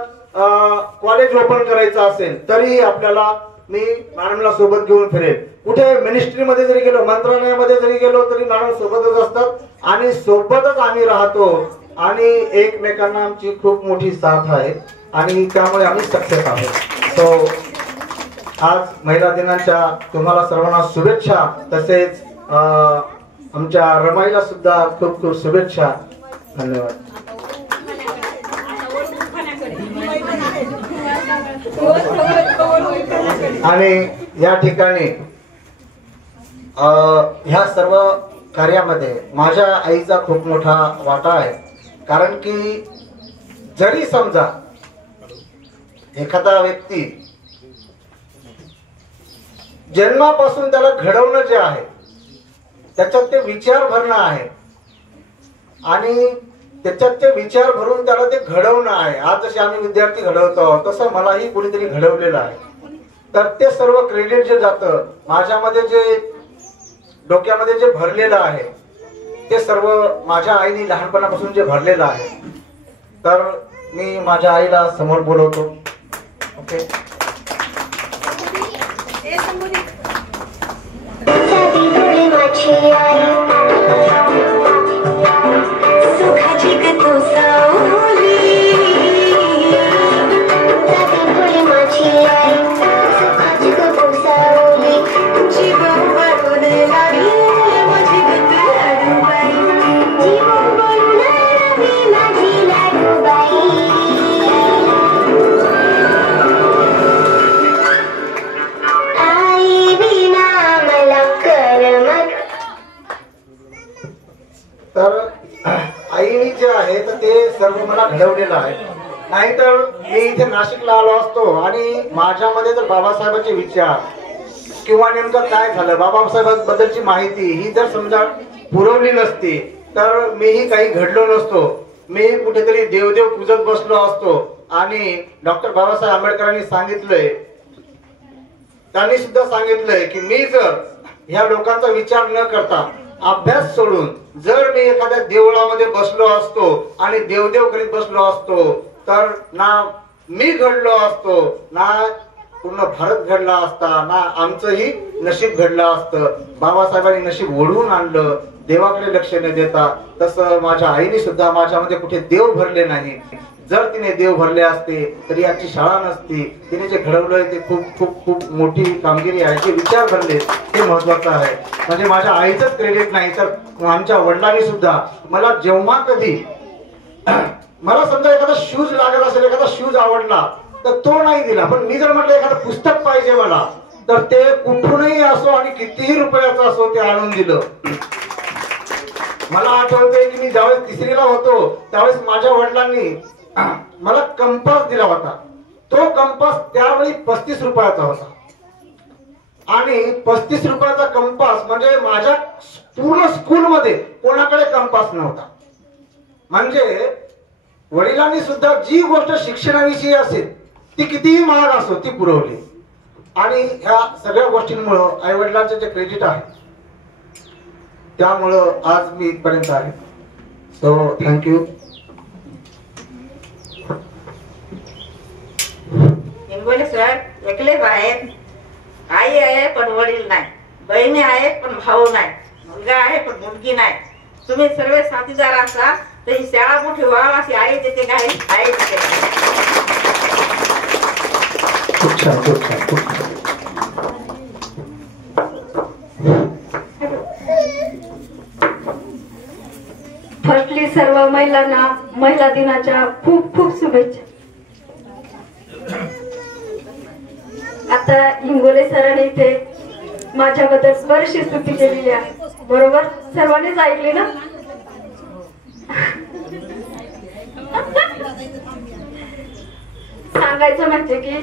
कॉलेज ओपन करायचं असेल तरीही आपल्याला मी मॅडमला सोबत घेऊन फिरेल. कुठे मिनिस्ट्रीमध्ये जरी गेलो, मंत्रालयामध्ये जरी गेलो तरी मॅडम सोबतच असतात आणि सोबतच आम्ही राहतो आणि एकमेकांना आमची खूप मोठी साथ आहे आणि त्यामुळे आम्ही सक्सेस आहोत. सो आज महिला दिनाच्या तुम्हाला सर्वांना शुभेच्छा. तसेच आमच्या रमाईला सुद्धा खूप खूप शुभेच्छा. धन्यवाद. आणि या ठिकाणी ह्या सर्व कार्यामध्ये माझ्या आईचा खूप मोठा वाटा आहे. कारण की जरी समजा एखादा व्यक्ती जन्मापासून त्याला घडवणं जे आहे त्याच्यात ते विचार भरणं आहे आणि त्याच्यात ते विचार भरून त्याला ते घडवणं आहे. आज जसे आम्ही विद्यार्थी घडवतो तसं मलाही कोणीतरी घडवलेलं आहे. तर ते सर्व क्रेडिट जे जातं माझ्यामध्ये, जे डोक्यामध्ये जे भरलेलं आहे ते सर्व माझ्या आईने लहानपणापासून जे भरलेलं आहे. तर मी माझ्या आईला समोर बोलवतो. ओके. तर आईने जे आहे तर ते सर्व मला घडवलेलं आहे. नाहीतर मी इथे नाशिकला आलो असतो आणि माझ्यामध्ये जर बाबासाहेबांचे विचार किंवा नेमकं काय झालं बाबासाहेबांबद्दलची माहिती ही जर समजा पुरवली नसती तर मीही काही घडलो नसतो. मी कुठेतरी देवदेव पूजत बसलो असतो. आणि डॉक्टर बाबासाहेब आंबेडकरांनी सांगितलंय, त्यांनी सुद्धा सांगितलंय की मी जर ह्या लोकांचा विचार न करता अभ्यास सोडून जर मी एखाद्या देवळामध्ये बसलो असतो आणि देवदेव करीत बसलो असतो तर ना मी घडलो असतो, ना पूर्ण भारत घडला असता, ना आमचंही नशीब घडलं असतं. बाबासाहेबांनी नशीब ओढवून आणलं देवाकडे लक्ष न देता. तसं माझ्या आईने सुद्धा माझ्यामध्ये कुठे देव भरले नाही. जर तिने देव भरले असते तरी आजची शाळा नसती. तिने जे घडवलंय ते खूप खूप खूप मोठी कामगिरी आहे. जे विचार भरले ते महत्वाचं आहे. म्हणजे माझ्या आईचंच क्रेडिट नाही तर आमच्या वडिलांनी सुद्धा मला जेव्हा कधी मला समजा एखादा शूज लागत असेल, एखादा शूज आवडला तर तो नाही दिला. पण मी जर म्हटलं एखादं पुस्तक पाहिजे मला तर ते कुठूनही असो आणि कितीही रुपयाचं असो ते आणून दिलं. मला आठवतंय की मी ज्यावेळेस तिसरीला होतो त्यावेळेस माझ्या वडिलांनी मला कंपास दिला होता. तो कंपास त्यावेळी 35 रुपयाचा होता. आणि 35 रुपयाचा कंपास म्हणजे माझ्या पूर्ण स्कूलमध्ये कोणाकडे कंपास नव्हता. म्हणजे वडिलांनी सुद्धा जी गोष्ट शिक्षणाविषयी असेल ती कितीही महाग असो ती पुरवली. आणि ह्या सगळ्या गोष्टींमुळं आई वडिलांचे जे क्रेडिट आहे त्यामुळं आज मी इथपर्यंत आहे. So thank you. हिंगोली सर एकलेच आहेत. आई आहे पण वडील नाही, बहिणी आहे पण भाऊ नाही, मुलगा आहे पण मुलगी नाही. तुम्ही सर्व साथीदार असा तर ही शाळा मोठी व्हावी अशी आई देते नाही, आई देते. खूप छान खूप छान खूप छान. फर्स्टली सर्व महिलांना महिला दिनाच्या खूप खूप शुभेच्छा. आता हिंगोले सरांनी इथे माझ्याबद्दल बरीचशी स्तुती केलेली आहे, बरोबर? सर्वांनीच ऐकली ना? सांगायचं म्हणजे की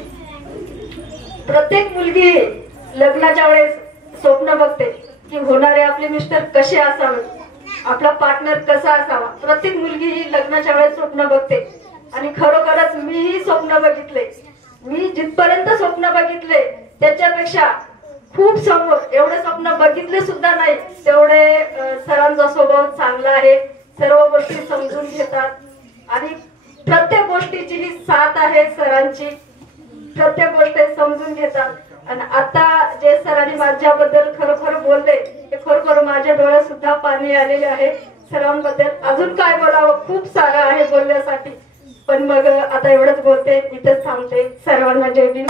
प्रत्येक मुलगी लग्नाच्या वेळेस स्वप्न बघते की होणारे आपले मिस्टर कसे असावे, आपला पार्टनर कसा असावा. प्रत्येक मुलगी ही लग्नाच्या वेळेस स्वप्न बघते. आणि खरोखरच मीही स्वप्न बघितले. मी जिथपर्यंत स्वप्न बघितले त्याच्यापेक्षा खूप समोर एवढे स्वप्न बघितले सुद्धा नाही तेवढे सरांचा स्वभाव चांगला आहे. सर्व गोष्टी समजून घेतात आणि प्रत्येक गोष्टीची ही साथ आहे सरांची. प्रत्येक गोष्ट समजून घेतात. आणि आता जे सरांनी माझ्याबद्दल खरोखर बोलले ते खरोखर माझ्या डोळ्यात सुद्धा पाणी आलेले आहे. सरांबद्दल अजून काय बोलावं, खूप सारं आहे बोलण्यासाठी, पण मग आता एवढंच बोलते, इथेच थांबते. सर्वांना जय भीम.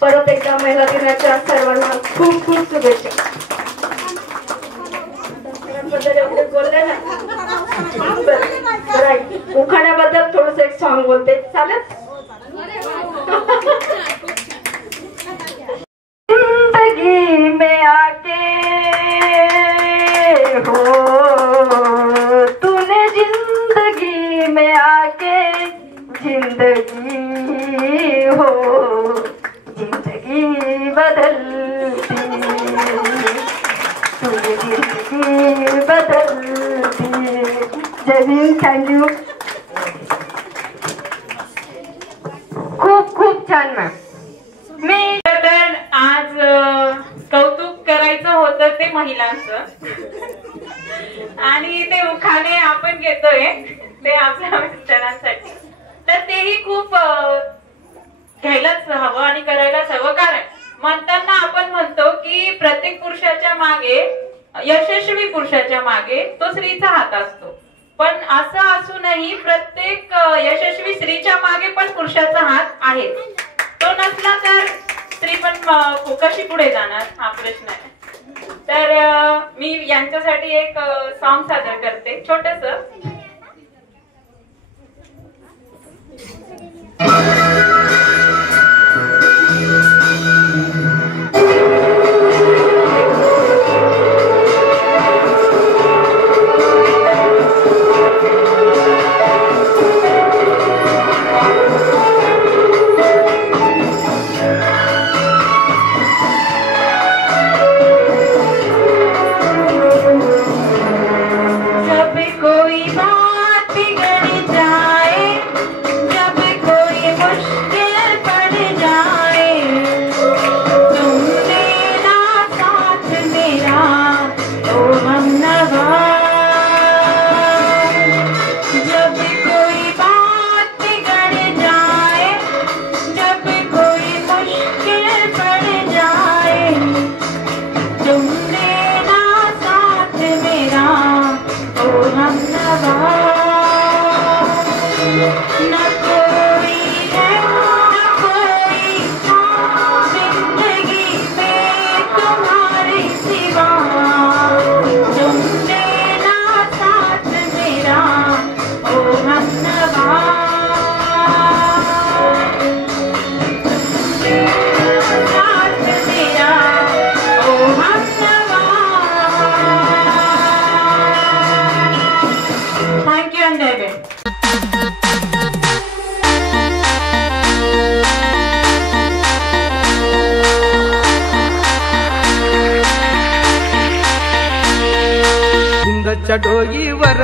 परत एकदा महिला दिनाच्या सर्वांना खूप खूप शुभेच्छा. एवढे बोलले ना, उखाण्याबद्दल थोडस एक सॉन्ग बोलते, चालेल? जिंदगी में आके हो तूने जिंदगी में आके जिंदगी हो जिंदगी बदल दी, तूने जिंदगी बदल दी. जय भीम. थँक्यू. खूप खूप छान मॅम. मी तर आज कौतुक करायचं होतं ते महिलांचं आणि ते उखाणे आपण घेतोय ते आपल्या मिस्टरांसाठी, तर तेही खूप घ्यायलाच हवं आणि करायलाच हवं. कारण म्हणताना आपण म्हणतो की प्रत्येक पुरुषाच्या मागे, यशस्वी पुरुषाच्या मागे तो स्त्रीचा हात असतो. पण असं असूनही प्रत्येक यशस्वी स्त्रीच्या मागे पण पुरुषाचा हात आहे. तो नसला तर स्त्री पण कशी पुढे जाणार हा प्रश्न आहे. तर मी यांच्यासाठी एक सॉन्ग सादर करते छोटस. डोईवर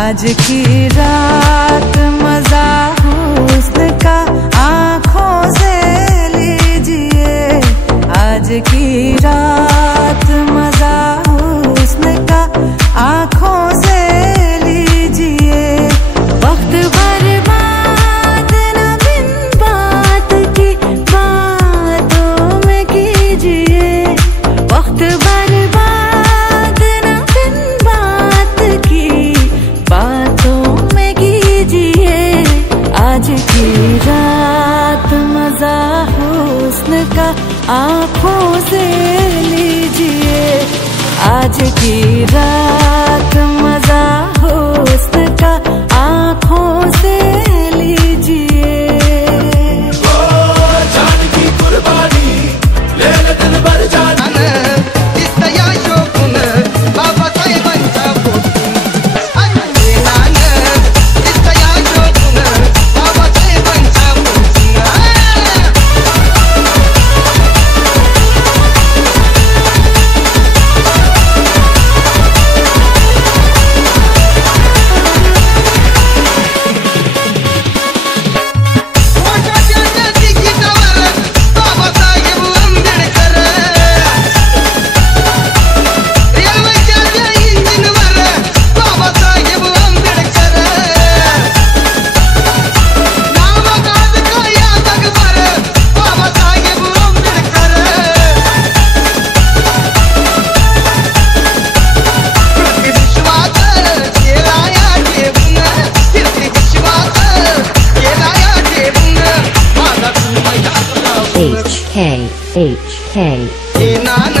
आज की रात मजा हुस्न का आँखों से लीजिए, आज की रात मजा हुस्न का आँखों से लीजिए। वक्त बर्बाद न बिन बात की बातों में कीजिए, वक्त बर्बाद न बिन बात की बातों में कीजिए। आज की रात मजा हुस्न का आँखों से लीजिए, आज की रात मजा हुस्न का आँखों से लीजिए। जान की कुर्बानी ले ले दिल भर जान दिसतया शोकून बाबासाहेबांच्या पोटून अरे नान दिसतया शोकून बाबासाहेबांच्या पोटून। HK नान